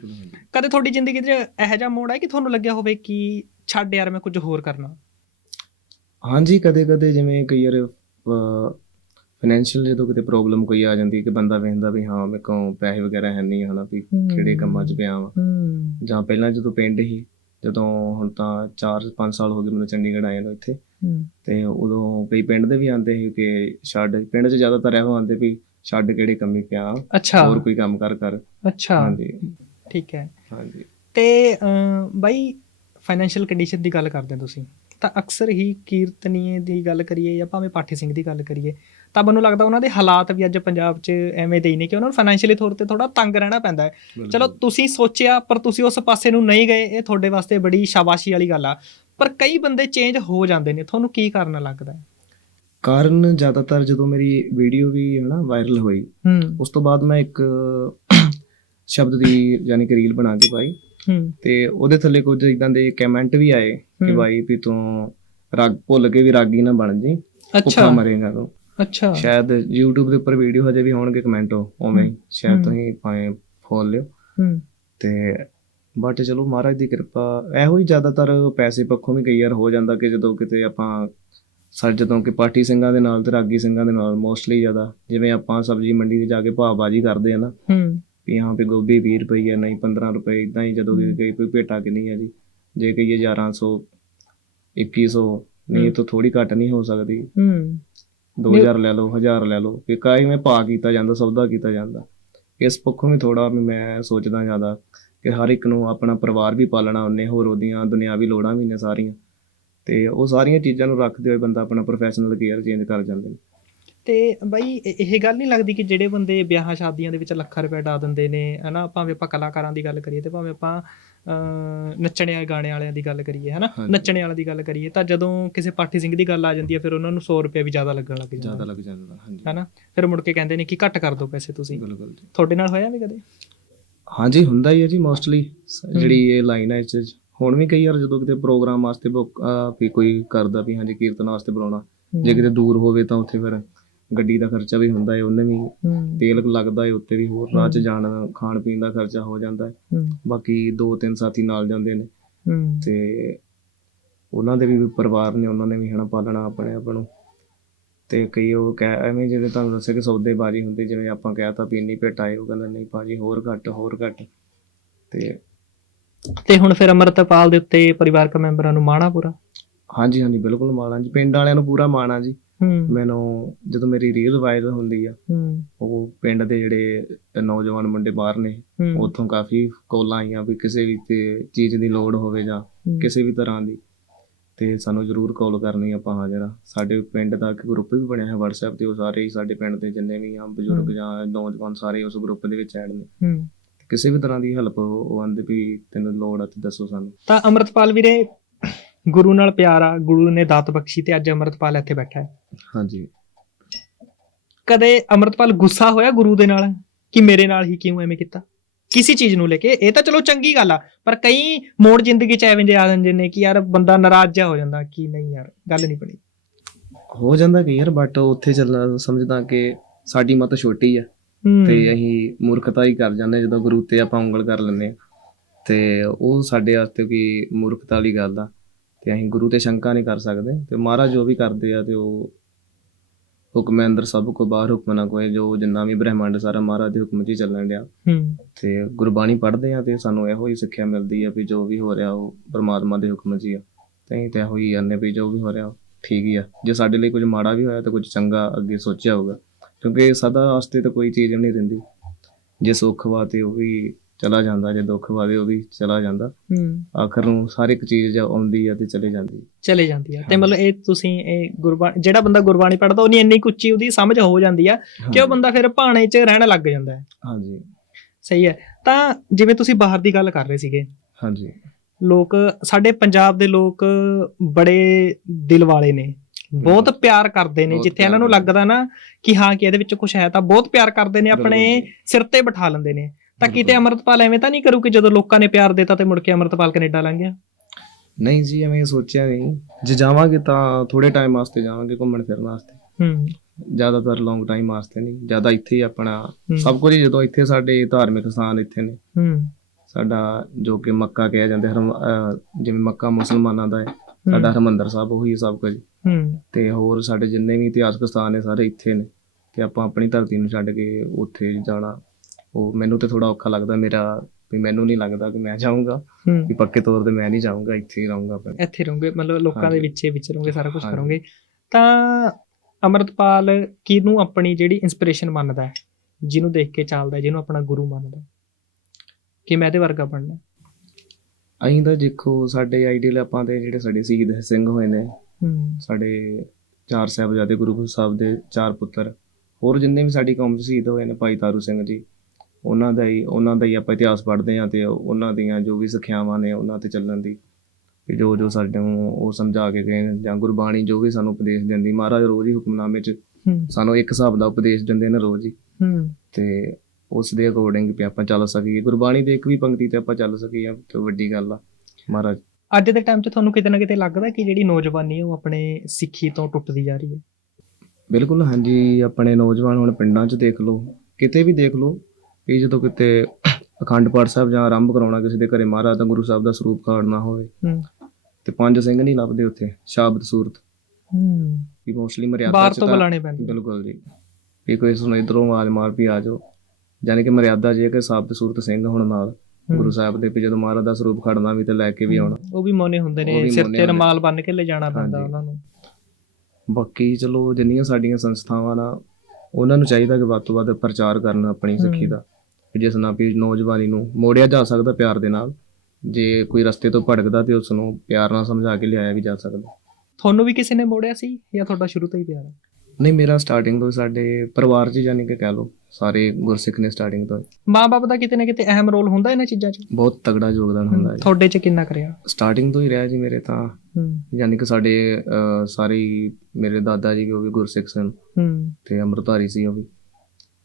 ਕਦੇ ਤੁਹਾਡੀ ਜ਼ਿੰਦਗੀ 'ਚ ਇਹੋ ਜਿਹਾ ਮੋੜ ਹੈ ਕਿ ਤੁਹਾਨੂੰ ਲੱਗਿਆ ਹੋਵੇ ਕਿ ਛੱਡ ਯਾਰ ਮੈਂ ਕੁਝ ਹੋਰ ਕਰਨਾ? ਹਾਂਜੀ ਕਦੇ ਕਦੇ ਜਿਵੇਂ ਕਈ ਵਾਰ ਫਾਈਨੈਂਸ਼ੀਅਲ ਜਦੋਂ ਕਿਤੇ ਪ੍ਰੋਬਲਮ ਕੋਈ ਆ ਜਾਂਦੀ ਹੈ ਕਿ ਬੰਦਾ ਵੇਖਦਾ ਵੀ ਹਾਂ ਮੇਰੇ ਕੋਲ ਪੈਸੇ ਵਗੈਰਾ ਹੈ ਨਹੀਂ ਹਨਾ ਵੀ। ਕਿਹੜੇ ਕੰਮਾਂ 'ਚ ਪਿਆ ਵਾਂ। ਹੂੰ। ਜਾਂ ਪਹਿਲਾਂ ਜਦੋਂ ਪਿੰਡ ਹੀ ਜਦੋਂ ਹੁਣ ਤਾਂ 4-5 ਸਾਲ ਹੋ ਗਏ ਮੈਨੂੰ ਚੰਡੀਗੜ੍ਹ ਆਏ ਨੂੰ ਇੱਥੇ। ਤੇ ਉਦੋਂ ਕਈ ਪਿੰਡ ਦੇ ਵੀ ਆਉਂਦੇ ਸੀ ਕਿ ਛੱਡ ਪਿੰਡ 'ਚ ਜ਼ਿਆਦਾਤਰ ਇਹੋ ਆਉਂਦੇ ਵੀ ਛੱਡ ਕਿਹੜੇ ਕੰਮੀ ਪਿਆ ਅੱਛਾ। ਹੋਰ ਕੋਈ ਕੰਮ ਕਰ ਕਰ। ਅੱਛਾ। ਹਾਂਜੀ। ਠੀਕ ਹੈ। ਹਾਂਜੀ। ਤੇ ਬਾਈ ਫਾਈਨੈਂਸ਼ੀਅਲ ਕੰਡੀਸ਼ਨ ਦੀ ਗੱਲ ਕਰਦੇ ਤੁਸੀਂ? ਤਾਂ ਅਕਸਰ ਹੀ ਕੀਰਤਨੀਏ ਦੀ ਗੱਲ ਕਰੀਏ ਜਾਂ ਭਾਵੇਂ ਪਾਠੀ ਸਿੰਘ ਦੀ ਗੱਲ ਕਰੀਏ ਤਾਂ ਮੈਨੂੰ ਲੱਗਦਾ ਉਹਨਾਂ ਦੇ ਹਾਲਾਤ ਵੀ ਅੱਜ ਪੰਜਾਬ 'ਚ ਐਵੇਂ ਦੇ ਹੀ ਨੇ ਕਿ ਉਹਨਾਂ ਨੂੰ ਫਾਈਨੈਂਸ਼ੀਅਲੀ ਤੌਰ ਤੇ ਥੋੜਾ ਤੰਗ ਰਹਿਣਾ ਪੈਂਦਾ ਹੈ। ਚਲੋ ਤੁਸੀਂ ਸੋਚਿਆ ਪਰ ਤੁਸੀਂ ਉਸ ਪਾਸੇ ਨੂੰ ਨਹੀਂ ਗਏ ਇਹ ਤੁਹਾਡੇ ਵਾਸਤੇ ਬੜੀ ਸ਼ਾਬਾਸ਼ੀ ਵਾਲੀ ਗੱਲ ਆ। ਪਰ ਕਈ ਬੰਦੇ ਚੇਂਜ ਹੋ ਜਾਂਦੇ ਨੇ ਤੁਹਾਨੂੰ ਕੀ ਕਾਰਨ ਲੱਗਦਾ ਹੈ? ਕਾਰਨ ਜ਼ਿਆਦਾਤਰ ਜਦੋਂ ਮੇਰੀ ਵੀਡੀਓ ਵੀ ਹਨਾ ਵਾਇਰਲ ਹੋਈ ਹੂੰ। ਉਸ ਤੋਂ ਬਾਅਦ ਮੈਂ ਇੱਕ ਸ਼ਬਦ ਦੀ ਯਾਨੀ ਕਿ ਰੀਲ ਬਣਾ ਕੇ ਪਾਈ। ਹੂੰ ਤੇ ਉਹਦੇ ਥੱਲੇ ਕੁਝ ਇਦਾਂ ਦੇ ਕਮੈਂਟ ਵੀ ਆਏ ਕਿ। ਭਾਈ ਵੀ ਤੂੰ ਰਾਗ ਭੁੱਲ ਕੇ ਵੀ ਰਾਗੀ ਨਾ ਬਣ ਜੀ ਅੱਛਾ। ਮਰੇਗਾ ਤੂੰ। ਅੱਛਾ। ਸ਼ਾਇਦ YouTube ਦੇ ਉੱਪਰ ਵੀਡੀਓ ਹਜੇ ਵੀ ਹੋਣਗੇ ਕਮੈਂਟ ਉਵੇਂ ਹੀ। ਸ਼ਾਇਦ। ਤੁਸੀਂ ਭਾਵੇਂ ਫੋਲ ਲਿਓ। ਤੇ ਬਟ ਚਲੋ ਮਹਾਰਾਜ ਦੀ ਕਿਰਪਾ ਇਹੋ ਹੀ ਜ਼ਿਆਦਾਤਰ ਪੈਸੇ ਪੱਖੋਂ ਵੀ ਕਈ ਵਾਰ ਹੋ ਜਾਂਦਾ ਕਿ ਜਦੋਂ ਕਿਤੇ ਆਪਾਂ ਸਰ ਜਦੋਂ ਕਿ ਪਾਠੀ ਸਿੰਘਾਂ ਦੇ ਨਾਲ ਤੇ ਰਾਗੀ ਸਿੰਘਾਂ ਦੇ ਨਾਲ ਮੋਸਟਲੀ ਜ਼ਿਆਦਾ ਜਿਵੇਂ ਆਪਾਂ ਸਬਜ਼ੀ ਮੰਡੀ ਤੇ ਜਾ ਕੇ ਭਾਅਬਾਜੀ ਕਰਦੇ ਆ ਨਾ। ਵੀ ਹਾਂ ਵੀ ਗੋਭੀ 20 ਰੁਪਏ ਹੈ ਨਹੀਂ 15 ਰੁਪਏ ਇਦਾਂ ਹੀ ਜਦੋਂ ਕਿ ਕੋਈ ਭੇਟਾ ਕਿੰਨੀ ਹੈ ਜੀ ਜੇ ਕਹੀਏ 1100 2100 ਨਹੀਂ ਇਹ ਤੋਂ ਥੋੜੀ ਘੱਟ ਨਹੀਂ ਹੋ ਸਕਦੀ। ਹੂੰ। 2000 ਲੈ ਲਓ 1000 ਲੈ ਲਓ ਕਿ ਕਾਈ ਮੈਂ ਪਾ ਕੀਤਾ ਜਾਂਦਾ ਸੌਦਾ ਕੀਤਾ ਜਾਂਦਾ। ਇਸ ਪੱਖੋਂ ਵੀ ਥੋੜਾ ਮੈਂ ਸੋਚਦਾ ਜ਼ਿਆਦਾ ਕਿ ਹਰ ਇੱਕ ਨੂੰ ਆਪਣਾ ਪਰਿਵਾਰ ਵੀ ਪਾਲਣਾ ਉਹਨੇ ਹੋਰ ਉਹਦੀਆਂ ਦੁਨਿਆਵੀ ਲੋੜਾਂ ਵੀ ਨੇ ਸਾਰੀਆਂ। ਤੇ ਉਹ ਸਾਰੀਆਂ ਚੀਜ਼ਾਂ ਨੂੰ ਰੱਖਦੇ ਹੋਏ ਬੰਦਾ ਆਪਣਾ ਪ੍ਰੋਫੈਸ਼ਨਲ ਗੇਅਰ ਚੇਂਜ ਕਰ ਜਾਂਦੇ ਨੇ। ਤੇ ਬਾਈ ਇਹ ਗੱਲ ਨਹੀਂ ਲੱਗਦੀ ਕਿ ਜਿਹੜੇ ਬੰਦੇ ਵਿਆਹਾਂ ਸ਼ਾਦੀਆਂ ਦੇ ਵਿੱਚ ਲੱਖਾਂ ਰੁਪਏ ਡਾ ਦਿੰਦੇ ਨੇ ਹਨਾ? ਭਾਵੇਂ ਆਪਾਂ ਕਲਾਕਾਰਾਂ ਦੀ ਗੱਲ ਕਰੀਏ ਤੇ ਭਾਵੇਂ ਆਪਾਂ ਨੱਚਣੇ ਗਾਣੇ ਵਾਲਿਆਂ ਦੀ ਗੱਲ ਕਰੀਏ ਹਨਾ? ਹਾਂਜੀ। ਨੱਚਣੇ ਵਾਲਿਆਂ ਦੀ ਗੱਲ ਕਰੀਏ ਤਾਂ ਜਦੋਂ ਕਿਸੇ ਪਾਠੀ ਸਿੰਘ ਦੀ ਗੱਲ ਆ ਜਾਂਦੀ ਹੈ ਫਿਰ ਉਹਨਾਂ ਨੂੰ 100 ਰੁਪਏ ਵੀ ਜ਼ਿਆਦਾ ਲੱਗਣ ਲੱਗ ਜ਼ਿਆਦਾ ਜਾਂਦਾ ਲੱਗ ਜਾਂਦਾ ਹਾਂਜੀ। ਹਨਾ? ਫਿਰ ਮੁੜ ਕੇ ਕਹਿੰਦੇ ਨੇ ਕਿ ਘੱਟ ਕਰ ਦਿਓ ਪੈਸੇ ਤੁਸੀਂ। ਬਿਲਕੁਲ ਜੀ। ਤੁਹਾਡੇ ਨਾਲ ਹੋਇਆ ਵੀ ਕਦੇ? ਹਾਂਜੀ ਹੁੰਦਾ ਹੀ ਹੈ ਜੀ ਮੋਸਟਲੀ ਜਿਹੜੀ ਇਹ ਲਾਈਨ ਹੈ ਇਸ 'ਚ। ਹੁਣ ਵੀ ਕਈ ਵਾਰ ਜਦੋਂ ਕਿਤੇ ਪ੍ਰੋਗਰਾਮ ਵਾਸਤੇ ਵੀ ਕੋਈ ਕਰਦਾ ਵੀ ਹਾਂਜੀ ਕੀਰਤਨ ਵਾਸਤੇ ਬੁਲਾਉਣਾ। ਜੇ ਕਿਤੇ ਦੂਰ ਹੋਵੇ ਤਾਂ ਉੱਥੇ ਫਿਰ ਗੱਡੀ ਦਾ ਖਰਚਾ ਵੀ ਹੁੰਦਾ ਹੈ ਉਹਨੇ ਵੀ ਤੇਲ ਲੱਗਦਾ ਹੈ ਉੱਤੇ ਵੀ ਹੋਰ ਰਾਹ 'ਚ ਜਾਣ ਖਾਣ ਪੀਣ ਦਾ ਖਰਚਾ ਹੋ ਜਾਂਦਾ ਹੈ। ਬਾਕੀ ਦੋ ਤਿੰਨ ਸਾਥੀ ਨਾਲ ਜਾਂਦੇ ਨੇ। ਤੇ ਉਹਨਾਂ ਦੇ ਵੀ ਪਰਿਵਾਰ ਨੇ ਉਹਨਾਂ ਨੇ ਵੀ ਹਨਾ ਪਾਲਣਾ ਆਪਣੇ ਆਪ ਨੂੰ। ਤੇ ਕਈ ਉਹ ਕਹਿ ਐਵੇਂ ਜਿਵੇਂ ਤੁਹਾਨੂੰ ਦੱਸਿਆ ਕਿ ਸੌਦੇਬਾਜ਼ੀ ਹੁੰਦੀ ਜਿਵੇਂ ਆਪਾਂ ਕਹਿਤਾ ਵੀ ਇੰਨੀ ਭੇਟ ਆਏ ਉਹ ਕਹਿੰਦਾ ਨਹੀਂ ਭਾਜੀ ਹੋਰ ਘੱਟ ਹੋਰ ਘੱਟ। ਤੇ ਤੇ ਹੁਣ ਫਿਰ ਅਮਰਤਪਾਲ ਦੇ ਉੱਤੇ ਪਰਿਵਾਰਕ ਮੈਂਬਰਾਂ ਨੂੰ ਮਾਣਾ ਪੂਰਾ? ਹਾਂਜੀ ਹਾਂਜੀ ਬਿਲਕੁਲ ਮਾਣਾ ਜੀ। ਪਿੰਡ ਵਾਲਿਆਂ ਨੂੰ ਪੂਰਾ ਮਾਣਾ ਜੀ। ਮੈਨੂੰ ਜਦੋਂ ਮੇਰੀ ਰੀਲ ਵਾਇਰਲ ਹੁੰਦੀ ਆ ਉਹ ਪਿੰਡ ਦੇ ਜਿਹੜੇ ਨੌਜਵਾਨ ਮੁੰਡੇ ਬਾਹਰ ਨੇ ਉੱਥੋਂ ਕਾਫੀ ਕਾਲਾਂ ਆਈਆਂ ਵੀ ਕਿਸੇ ਵੀ ਤੇ ਚੀਜ਼ ਦੀ ਲੋੜ ਹੋਵੇ ਜਾਂ। ਕਿਸੇ ਵੀ ਤਰ੍ਹਾਂ ਦੀ। ਤੇ ਸਾਨੂੰ ਜ਼ਰੂਰ ਕਾਲ ਕਰਨੀ ਆਪਾਂ ਹਾਜ਼ਰ ਆ ਸਾਡੇ ਪਿੰਡ ਦਾ ਇੱਕ ਗਰੁੱਪ ਵੀ ਬਣਿਆ ਹੈ WhatsApp ਤੇ ਉਹ ਸਾਰੇ ਹੀ ਸਾਡੇ ਪਿੰਡ ਦੇ ਜਿੰਨੇ ਵੀ ਆ ਬਜ਼ੁਰਗ। ਜਾਂ ਨੌਜਵਾਨ ਸਾਰੇ ਉਸ ਗਰੁੱਪ ਦੇ ਵਿੱਚ ਐਡ ਨੇ। ਹੂੰ। ਕਿਸੇ ਵੀ ਤਰ੍ਹਾਂ ਦੀ ਹੈਲਪ ਉਹ ਆਂਦੇ ਵੀ ਤੈਨੂੰ ਲੋੜ ਆ ਤੇ ਦੱਸੋ ਸਾਨੂੰ। ਤਾਂ ਅਮਰਤਪਾਲ ਵੀਰੇ ਗੁਰੂ ਨਾਲ ਪਿਆਰ ਆ ਗੁਰੂ ਨੇ ਦਾਤ ਬਖਸ਼ੀ ਤੇ ਅੱਜ ਅਮਰਤਪਾਲ ਇੱਥੇ ਬੈਠਾ ਹੈ। ਹਾਂਜੀ। ਕਦੇ ਅਮਰਤਪਾਲ ਗੁੱਸਾ ਹੋਇਆ ਗੁਰੂ ਦੇ ਨਾਲ ਕਿ ਮੇਰੇ ਨਾਲ ਹੀ ਕਿਉਂ ਐਵੇਂ ਕੀਤਾ? ਕਿਸੇ ਚੀਜ਼ ਨੂੰ ਲੈ ਕੇ? ਇਹ ਤਾਂ ਚਲੋ ਚੰਗੀ ਗੱਲ ਆ ਪਰ ਕਈ ਮੋੜ ਜ਼ਿੰਦਗੀ ਚ ਐਵੇਂ ਜਿਹੇ ਆ ਜਾਂਦੇ ਨੇ ਕਿ ਯਾਰ ਬੰਦਾ ਨਾਰਾਜ਼ ਜਿਹਾ ਹੋ ਜਾਂਦਾ ਕਿ ਨਹੀਂ ਯਾਰ ਗੱਲ ਨਹੀਂ ਬਣੀ। ਹੋ ਜਾਂਦਾ ਕਿ ਯਾਰ ਬਟ ਉੱਥੇ ਚੱਲਣਾ ਸਮਝਦਾ ਕਿ ਸਾਡੀ ਮਤ ਛੋਟੀ ਆ ਤੇ ਅਸੀਂ ਮੂਰਖਤਾ ਹੀ ਕਰ ਜਾਂਦੇ ਜਦੋਂ ਗੁਰੂ ਤੇ ਆਪਾਂ ਉਂਗਲ ਕਰ ਲੈਂਦੇ ਤੇ ਉਹ ਸਾਡੇ ਵਾਸਤੇ ਕੀ ਮੂਰਖਤਾ ਵਾਲੀ ਗੱਲ ਆ। ਤੇ ਅਸੀਂ ਗੁਰੂ ਤੇ ਸ਼ੰਕਾ ਨਹੀਂ ਕਰ ਸਕਦੇ ਤੇ ਮਹਾਰਾਜ ਜੋ ਵੀ ਕਰਦੇ ਆ ਤੇ ਉਹ ਹੁਕਮ ਅੰਦਰ ਸਭ ਕੋ ਬਾਹਰ ਹੁਕਮ ਨਾ ਕੋਈ ਜੋ ਜਿੰਨਾ ਵੀ ਬ੍ਰਹਿਮੰਡ ਸਾਰਾ ਮਹਾਰਾਜ ਦੇ ਹੁਕਮ 'ਚ ਹੀ ਚੱਲਣ ਡਿਆ। ਤੇ ਗੁਰਬਾਣੀ ਪੜ੍ਹਦੇ ਆ ਤੇ ਸਾਨੂੰ ਇਹੋ ਹੀ ਸਿੱਖਿਆ ਮਿਲਦੀ ਆ ਵੀ ਜੋ ਵੀ ਹੋ ਰਿਹਾ ਉਹ ਪਰਮਾਤਮਾ ਦੇ ਹੁਕਮ 'ਚ ਹੀ ਆ। ਤੇ ਤੇ ਇਹੋ ਹੀ ਜਾਂਦੇ ਵੀ ਜੋ ਵੀ ਹੋ ਰਿਹਾ ਠੀਕ ਹੀ ਆ। ਜੇ ਸਾਡੇ ਲਈ ਕੁਝ ਮਾੜਾ ਵੀ ਹੋਇਆ ਤਾਂ ਕੁਝ ਚੰਗਾ ਅੱਗੇ ਸੋਚਿਆ ਹੋਊਗਾ। ਕਿਉਂਕਿ ਸਦਾ ਵਾਸਤੇ ਤਾਂ ਕੋਈ ਚੀਜ਼ ਨਹੀਂ ਰਹਿੰਦੀ। ਜੇ ਸੁੱਖ ਵਾ ਤੇ ਉਹ ਵੀ ਚਲਾ ਜਾਂਦਾ ਜੇ ਦੁੱਖ ਵਾ ਤੇ ਉਹ ਵੀ ਚਲਾ ਜਾਂਦਾ। ਹੂੰ। ਆਖਰ ਨੂੰ ਹਰ ਇੱਕ ਚੀਜ਼ ਆਉਂਦੀ ਆ ਤੇ ਚਲੇ ਜਾਂਦੀ। ਆ। ਚਲੇ ਜਾਂਦੀ ਆ। ਤੇ ਮਤਲਬ ਇਹ ਤੁਸੀਂ ਇਹ ਗੁਰਬਾਣੀ ਜਿਹੜਾ ਬੰਦਾ ਗੁਰਬਾਣੀ ਪੜਦਾ ਉਹਨੀ ਇੰਨੀ ਉੱਚੀ ਉਹਦੀ ਸਮਝ ਹੋ ਜਾਂਦੀ ਆ ਕਿ ਉਹ ਬੰਦਾ ਫਿਰ ਭਾਣੇ 'ਚ ਰਹਿਣ ਲੱਗ ਜਾਂਦਾ ਹੈ। ਹਾਂਜੀ। ਸਹੀ ਹੈ। ਤਾਂ ਜਿਵੇਂ ਤੁਸੀਂ ਬਾਹਰ ਦੀ ਗੱਲ ਕਰ ਰਹੇ ਸੀਗੇ। ਹਾਂਜੀ। ਲੋਕ ਸਾਡੇ ਪੰਜਾਬ ਦੇ ਲੋਕ ਬੜੇ ਦਿਲ ਵਾਲੇ ਨੇ। ਬਹੁਤ ਪਿਆਰ ਕਰਦੇ ਨੇ। ਜਿੱਥੇ ਇਹਨਾਂ ਨੂੰ ਲੱਗਦਾ ਨਾ ਕਿ ਹਾਂ ਕਿ ਇਹਦੇ ਵਿੱਚ ਕੁਝ ਹੈ ਤਾਂ ਬਹੁਤ ਪਿਆਰ ਕਰਦੇ ਨੇ। ਆਪਣੇ। ਸਿਰ ਤੇ ਬਿਠਾ ਲੈਂਦੇ ਨੇ। ਤਾਂ। ਕਿਤੇ ਅਮਰਤਪਾਲ ਐਵੇਂ ਤਾਂ ਨਹੀਂ ਕਰੂ ਕਿ ਜਦੋਂ ਲੋਕਾਂ ਨੇ ਪਿਆਰ ਦਿੱਤਾ ਤੇ ਮੁੜ ਕੇ ਅਮਰਤਪਾਲ ਕੈਨੇਡਾ ਲੰਘ ਗਿਆ? ਨਹੀਂ ਜੀ ਐਵੇਂ ਸੋਚਿਆ ਨਹੀਂ ਜੇ ਜਾਵਾਂਗੇ ਤਾਂ ਥੋੜੇ ਟਾਈਮ ਵਾਸਤੇ ਜਾਵਾਂਗੇ ਘੁੰਮਣ ਫਿਰਨ ਵਾਸਤੇ। ਹੂੰ। ਜ਼ਿਆਦਾਤਰ ਲੌਂਗ ਟਾਈਮ ਵਾਸਤੇ ਨਹੀਂ ਜ਼ਿਆਦਾ ਇੱਥੇ ਹੀ ਆਪਣਾ। ਸਭ ਕੁਝ ਜਦੋਂ ਇੱਥੇ ਸਾਡੇ ਧਾਰਮਿਕ ਸਥਾਨ ਇੱਥੇ ਨੇ। ਹੂੰ। ਸਾਡਾ ਜੋ ਕਿ ਮੱਕਾ ਕਿਹਾ ਜਾਂਦਾ ਜਿਵੇਂ ਮੱਕਾ ਮੁਸਲਮਾਨਾਂ ਦਾ ਹੈ ਸਾਡਾ ਹਰਮੰਦਰ ਸਾਹਿਬ ਉਹੀ ਸਭ ਕੁਝ। ਹੂੰ। ਤੇ ਹੋਰ ਸਾਡੇ ਜਿੰਨੇ ਵੀ ਇਤਿਹਾਸਕ ਸਥਾਨ ਨੇ ਸਾਰੇ ਇੱਥੇ ਨੇ ਤੇ ਆਪਾਂ ਆਪਣੀ ਧਰਤੀ ਨੂੰ ਛੱਡ ਕੇ ਉੱਥੇ ਜਾਣਾ। ਉਹ ਮੈਨੂੰ ਤੇ ਥੋੜਾ ਔਖਾ ਲੱਗਦਾ ਮੇਰਾ ਵੀ ਮੈਨੂੰ ਨਹੀਂ ਲੱਗਦਾ ਕਿ ਮੈਂ ਜਾਊਂਗਾ। ਵੀ ਪੱਕੇ ਤੌਰ ਤੇ ਮੈਂ ਨਹੀਂ ਜਾਊਂਗਾ ਇੱਥੇ ਹੀ ਰਹੂੰਗਾ ਆਪਣੇ ਇੱਥੇ ਰਹੋਗੇ ਮਤਲਬ ਲੋਕਾਂ ਦੇ। ਵਿੱਚ ਵਿਚਰੋਗੇ ਸਾਰਾ ਕੁਝ। ਕਰੋਗੇ। ਤਾਂ ਅਮਰਤਪਾਲ ਕਿਹਨੂੰ ਆਪਣੀ ਜਿਹੜੀ ਇਨਸਪੀਰੇਸ਼ਨ ਮੰਨਦਾ ਹੈ? ਜਿਹਨੂੰ ਦੇਖ ਕੇ ਚੱਲਦਾ ਹੈ ਜਿਹਨੂੰ ਆਪਣਾ ਗੁਰੂ ਮੰਨਦਾ ਕਿ ਮੈਂ ਇਹਦੇ ਵਰਗਾ ਬਣਨਾ ਅਹੀਂ ਤਾਂ ਦੇਖੋ ਸਾਡੇ ਆਈਡੀਅਲ ਆਪਾਂ ਤੇ ਜਿਹੜੇ ਸਾਡੇ ਸ਼ਹੀਦ ਸਿੰਘ ਹੋਏ ਨੇ ਸਾਡੇ ਚਾਰ ਸਾਹਿਬਜ਼ਾਦੇ ਗੁਰੂ ਗੋਬਿੰਦ ਸਾਹਿਬ ਦੇ ਚਾਰ ਪੁੱਤਰ ਹੋਰ ਜਿੰਨੇ ਵੀ ਸਾਡੀ ਕੌਮ 'ਚ ਸ਼ਹੀਦ ਹੋਏ ਨੇ ਭਾਈ ਤਾਰੂ ਸਿੰਘ ਜੀ ਉਹਨਾਂ ਦਾ ਹੀ ਉਹਨਾਂ ਦਾ ਹੀ ਆਪਾਂ ਇਤਿਹਾਸ ਪੜ੍ਹਦੇ ਹਾਂ ਤੇ ਉਹਨਾਂ ਦੀਆਂ ਜੋ ਵੀ ਸਿੱਖਿਆਵਾਂ ਨੇ ਉਹਨਾਂ ਤੇ ਚੱਲਣ ਦੀ। ਕਿ ਜੋ ਜੋ ਸਾਡੇ ਨੂੰ ਉਹ ਸਮਝਾ ਕੇ ਗਏ ਨੇ ਜਾਂ ਗੁਰਬਾਣੀ ਜੋ ਵੀ ਸਾਨੂੰ ਉਪਦੇਸ਼ ਦਿੰਦੀ ਮਹਾਰਾਜ ਰੋਜ਼ ਹੀ ਹੁਕਮਨਾਮੇ 'ਚ ਸਾਨੂੰ ਇੱਕ ਹਿਸਾਬ ਦਾ ਉਪਦੇਸ਼ ਦਿੰਦੇ ਨੇ ਰੋਜ਼ ਹੀ। ਹੂੰ। ਤੇ ਉਸ ਦੇ ਅਕੋਰਡਿੰਗ ਵੀ ਆਪਾਂ ਚੱਲ ਸਕੀਏ। ਗੁਰਬਾਣੀ ਦੇ ਇੱਕ ਵੀ ਪੰਕਤੀ ਤੇ ਆਪਾਂ ਚੱਲ ਸਕੀਏ ਤੇ ਵੱਡੀ ਗੱਲ ਆ ਮਹਾਰਾਜ। ਅੱਜ ਦੇ ਟਾਈਮ 'ਚ ਤੁਹਾਨੂੰ ਕਿਤੇ ਨਾ ਕਿਤੇ ਲੱਗਦਾ ਕਿ ਜਿਹੜੀ ਨੌਜਵਾਨੀ ਉਹ ਆਪਣੇ ਸਿੱਖੀ ਤੋਂ ਟੁੱਟਦੀ ਜਾ ਰਹੀ ਹੈ? ਬਿਲਕੁਲ ਹਾਂਜੀ ਆਪਣੇ ਨੌਜਵਾਨ ਹੁਣ ਪਿੰਡਾਂ 'ਚ ਦੇਖ ਲਓ ਕਿਤੇ ਵੀ ਦੇਖ ਲਓ ਵੀ ਜਦੋਂ ਕਿਤੇ ਅਖੰਡ ਪਾਠ ਸਾਹਿਬ ਜਾਂ ਆਰੰਭ ਕਰਾਉਣਾ ਕਿਸੇ ਦੇ ਘਰੇ ਮਹਾਰਾਜ ਦਾ ਗੁਰੂ ਸਾਹਿਬ ਦਾ ਸਰੂਪ ਖਾੜਨਾ ਹੋਵੇ ਹੂੰ। ਤੇ ਪੰਜ ਸਿੰਘ ਨਹੀਂ ਲੱਭਦੇ ਉੱਥੇ ਸ਼ਾਬਦ ਸੂਰਤ। ਹੂੰ। ਵੀ ਮੋਸਟਲੀ ਮਰਿਆਦਾ ਬਾਹਰ 'ਚ ਤੋਂ ਤਾਂ- ਬੁਲਾਣੇ ਪੈਂਦੇ। ਬਿਲਕੁਲ ਜੀ। ਵੀ ਕੋਈ ਸੁਣ ਇਧਰੋਂ ਆਵਾਜ਼ ਮਾਰ ਵੀ ਆ ਜਾਓ। ਯਾਨੀ ਕਿ ਮਰਿਆਦਾ ਜੇ ਕਿ ਸਾਬਤ ਸੂਰਤ ਸਿੰਘ ਹੁਣ ਨਾਲ। ਗੁਰੂ ਸਾਹਿਬ ਦੇ ਵੀ ਜਦੋਂ ਮਹਾਰਾਜ ਦਾ ਸਰੂਪ ਖੜਨਾ ਵੀ ਤੇ ਲੈ ਕੇ ਵੀ ਆਉਣਾ। ਉਹ ਵੀ ਮੋਨੇ ਹੁੰਦੇ ਨੇ ਸਿਰ ਤੇ। ਰਮਾਲ ਬੰਨ ਕੇ ਲੈ ਜਾਣਾ ਪੈਂਦਾ। ਉਹਨਾਂ ਨੂੰ। ਬਾਕੀ ਚਲੋ ਜਿੰਨੀਆਂ ਸਾਡੀਆਂ ਸੰਸਥਾਵਾਂ ਨਾ ਉਹਨਾਂ ਨੂੰ ਚਾਹੀਦਾ ਕਿ ਵੱਧ ਤੋਂ ਵੱਧ ਪ੍ਰਚਾਰ ਕਰਨ ਆਪਣੀ ਸਿੱਖੀ। ਦਾ। ਜਿਸ ਨਾਲ ਵੀ ਨੌਜਵਾਨੀ ਨੂੰ ਮੋੜਿਆ ਜਾ ਸਕਦਾ ਪਿਆਰ ਦੇ ਨਾਲ। ਜੇ ਕੋਈ ਰਸਤੇ ਤੋਂ ਭਟਕਦਾ ਤੇ ਉਸ ਨੂੰ ਪਿਆਰ ਨਾਲ ਸਮਝਾ ਕੇ ਲਿਆਇਆ ਵੀ ਜਾ ਸਕਦਾ। ਤੁਹਾਨੂੰ ਵੀ ਕਿਸੇ ਨੇ ਮੋੜਿਆ ਸੀ ਜਾਂ ਤੁਹਾਡਾ ਸ਼ੁਰੂ ਤੋਂ ਹੀ ਪਿਆਰ ਹੈ? ਨਹੀਂ ਮੇਰਾ ਸਟਾਰਟਿੰਗ ਤੋਂ ਸਾਡੇ ਪਰਿਵਾਰ 'ਚ ਯਾਨੀ ਕਿ ਕਹਿ ਲਓ ਸਾਰੇ ਗੁਰਸਿੱਖ ਨੇ ਸਟਾਰਟਿੰਗ ਤੋਂ ਮਾਂ-ਬਾਪ ਦਾ ਕਿਤੇ ਨਾ ਕਿਤੇ ਅਹਿਮ ਰੋਲ ਹੁੰਦਾ ਇਹਨਾਂ ਚੀਜ਼ਾਂ 'ਚ? ਬਹੁਤ ਤਗੜਾ ਯੋਗਦਾਨ ਹੁੰਦਾ ਹੈ ਤੁਹਾਡੇ 'ਚ ਕਿੰਨਾ ਕਰਿਆ ਸਟਾਰਟਿੰਗ ਤੋਂ ਹੀ ਰਿਹਾ ਜੀ ਮੇਰੇ ਤਾਂ। ਹੂੰ। ਯਾਨੀ ਕਿ ਸਾਡੇ ਅਹ, ਸਾਰੇ ਹੀ ਮੇਰੇ ਦਾਦਾ ਜੀ ਵੀ ਉਹ ਵੀ ਗੁਰਸਿੱਖ ਸਨ। ਹੂੰ। ਤੇ ਅੰਮ੍ਰਿਤਧਾਰੀ ਸੀ ਉਹ ਵੀ।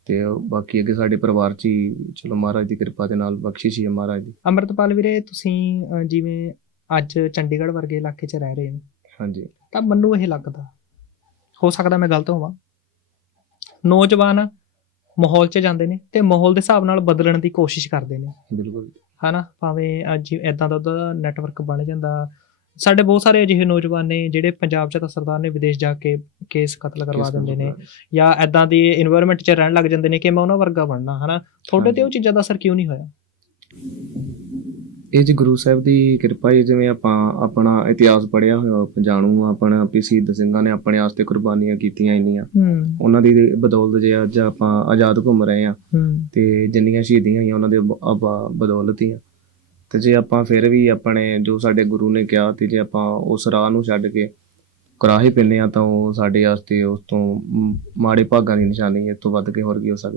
ਤੇ ਬਾਕੀ ਅੱਗੇ ਸਾਡੇ ਪਰਿਵਾਰ 'ਚ ਹੀ ਚਲੋ ਮਹਾਰਾਜ ਦੀ ਕਿਰਪਾ ਦੇ ਨਾਲ ਬਖਸ਼ਿਸ਼ ਹੀ ਹੈ ਮਹਾਰਾਜ ਦੀ। ਅਮਰਤਪਾਲ ਵੀਰੇ ਤੁਸੀਂ ਜਿਵੇਂ ਅੱਜ ਚੰਡੀਗੜ੍ਹ ਵਰਗੇ ਇਲਾਕੇ 'ਚ ਰਹਿ ਰਹੇ ਹੋ ਹਾਂਜੀ। ਤਾਂ ਮੈਨੂੰ ਇਹ ਲੱਗਦਾ ਹੋ ਸਕਦਾ ਮੈਂ ਗਲਤ ਹੋਵਾਂ ਨੌਜਵਾਨ ਮਾਹੌਲ 'ਚ ਜਾਂਦੇ ਨੇ ਤੇ ਮਾਹੌਲ ਦੇ ਹਿਸਾਬ ਨਾਲ ਬਦਲਣ ਦੀ ਕੋਸ਼ਿਸ਼ ਕਰਦੇ ਨੇ। ਬਿਲਕੁਲ। ਹਨਾ ਭਾਵੇਂ ਅੱਜ ਐਦਾਂ ਦਾ ਉਹਦਾ ਨੈਟਵਰਕ ਬਣ ਜਾਂਦਾ ਸਾਡੇ ਬਹੁਤ ਸਾਰੇ ਅਜਿਹੇ ਨੌਜਵਾਨ ਨੇ ਜਿਹੜੇ ਪੰਜਾਬ 'ਚ ਤਾਂ ਸਰਦਾਰ ਨੇ ਵਿਦੇਸ਼ ਜਾ ਕੇ ਕੇਸ ਕਤਲ ਕਰਵਾ ਦਿੰਦੇ ਨੇ ਜਾਂ ਐਦਾਂ ਦੀ এনवायरमेंट 'ਚ ਰਹਿਣ ਲੱਗ ਜਾਂਦੇ ਨੇ ਕਿ ਮੈਂ ਉਹਨਾਂ ਵਰਗਾ ਬਣਨਾ ਹਨਾ? ਤੁਹਾਡੇ ਤੇ ਉਹ ਚੀਜ਼ਾਂ ਦਾ ਅਸਰ ਕਿਉਂ ਨਹੀਂ ਹੋਇਆ? ਇਹ ਜੀ ਗੁਰੂ ਸਾਹਿਬ ਦੀ ਕਿਰਪਾ ਹੈ ਜਿਵੇਂ ਆਪਾਂ ਆਪਣਾ ਇਤਿਹਾਸ ਪੜਿਆ ਹੋਇਆ ਪਜਾਣੂ ਆਪਣਾ ਪੀਸੀ ਸਿੰਘਾਂ ਨੇ ਆਪਣੇ ਆਸਤੇ ਕੁਰਬਾਨੀਆਂ ਕੀਤੀਆਂ ਇੰਨੀਆਂ। ਉਹਨਾਂ ਦੀ ਬਦੌਲਤ ਜੇ ਅੱਜ ਆਪਾਂ ਆਜ਼ਾਦ ਘੁੰਮ ਰਹੇ ਆ ਤੇ ਜਿੰਨੀਆਂ ਸ਼ਹੀਦੀਆਂ ਹੋਈਆਂ ਉਹਨਾਂ ਦੇ ਬਦੌਲਤ ਹੀ ਆ। ਤੇ ਜੇ ਆਪਾਂ ਫਿਰ ਵੀ ਆਪਣੇ ਜੋ ਸਾਡੇ ਗੁਰੂ ਨੇ ਕਿਹਾ ਤੇ ਜੇ ਆਪਾਂ ਉਸ ਰਾਹ ਨੂੰ ਛੱਡ ਕੇ ਕੁਰਾਹੇ ਪੈਂਦੇ ਆ ਤਾਂ ਉਹ ਸਾਡੇ ਵਾਸਤੇ ਉਸ ਤੋਂ ਮਾੜੇ ਭਾਗਾਂ ਦੀ ਨਿਸ਼ਾਨੀ ਹੈ, ਇਸ ਤੋਂ ਵੱਧ ਕੇ ਹੋਰ ਕੀ ਹੋ ਸਕਦਾ?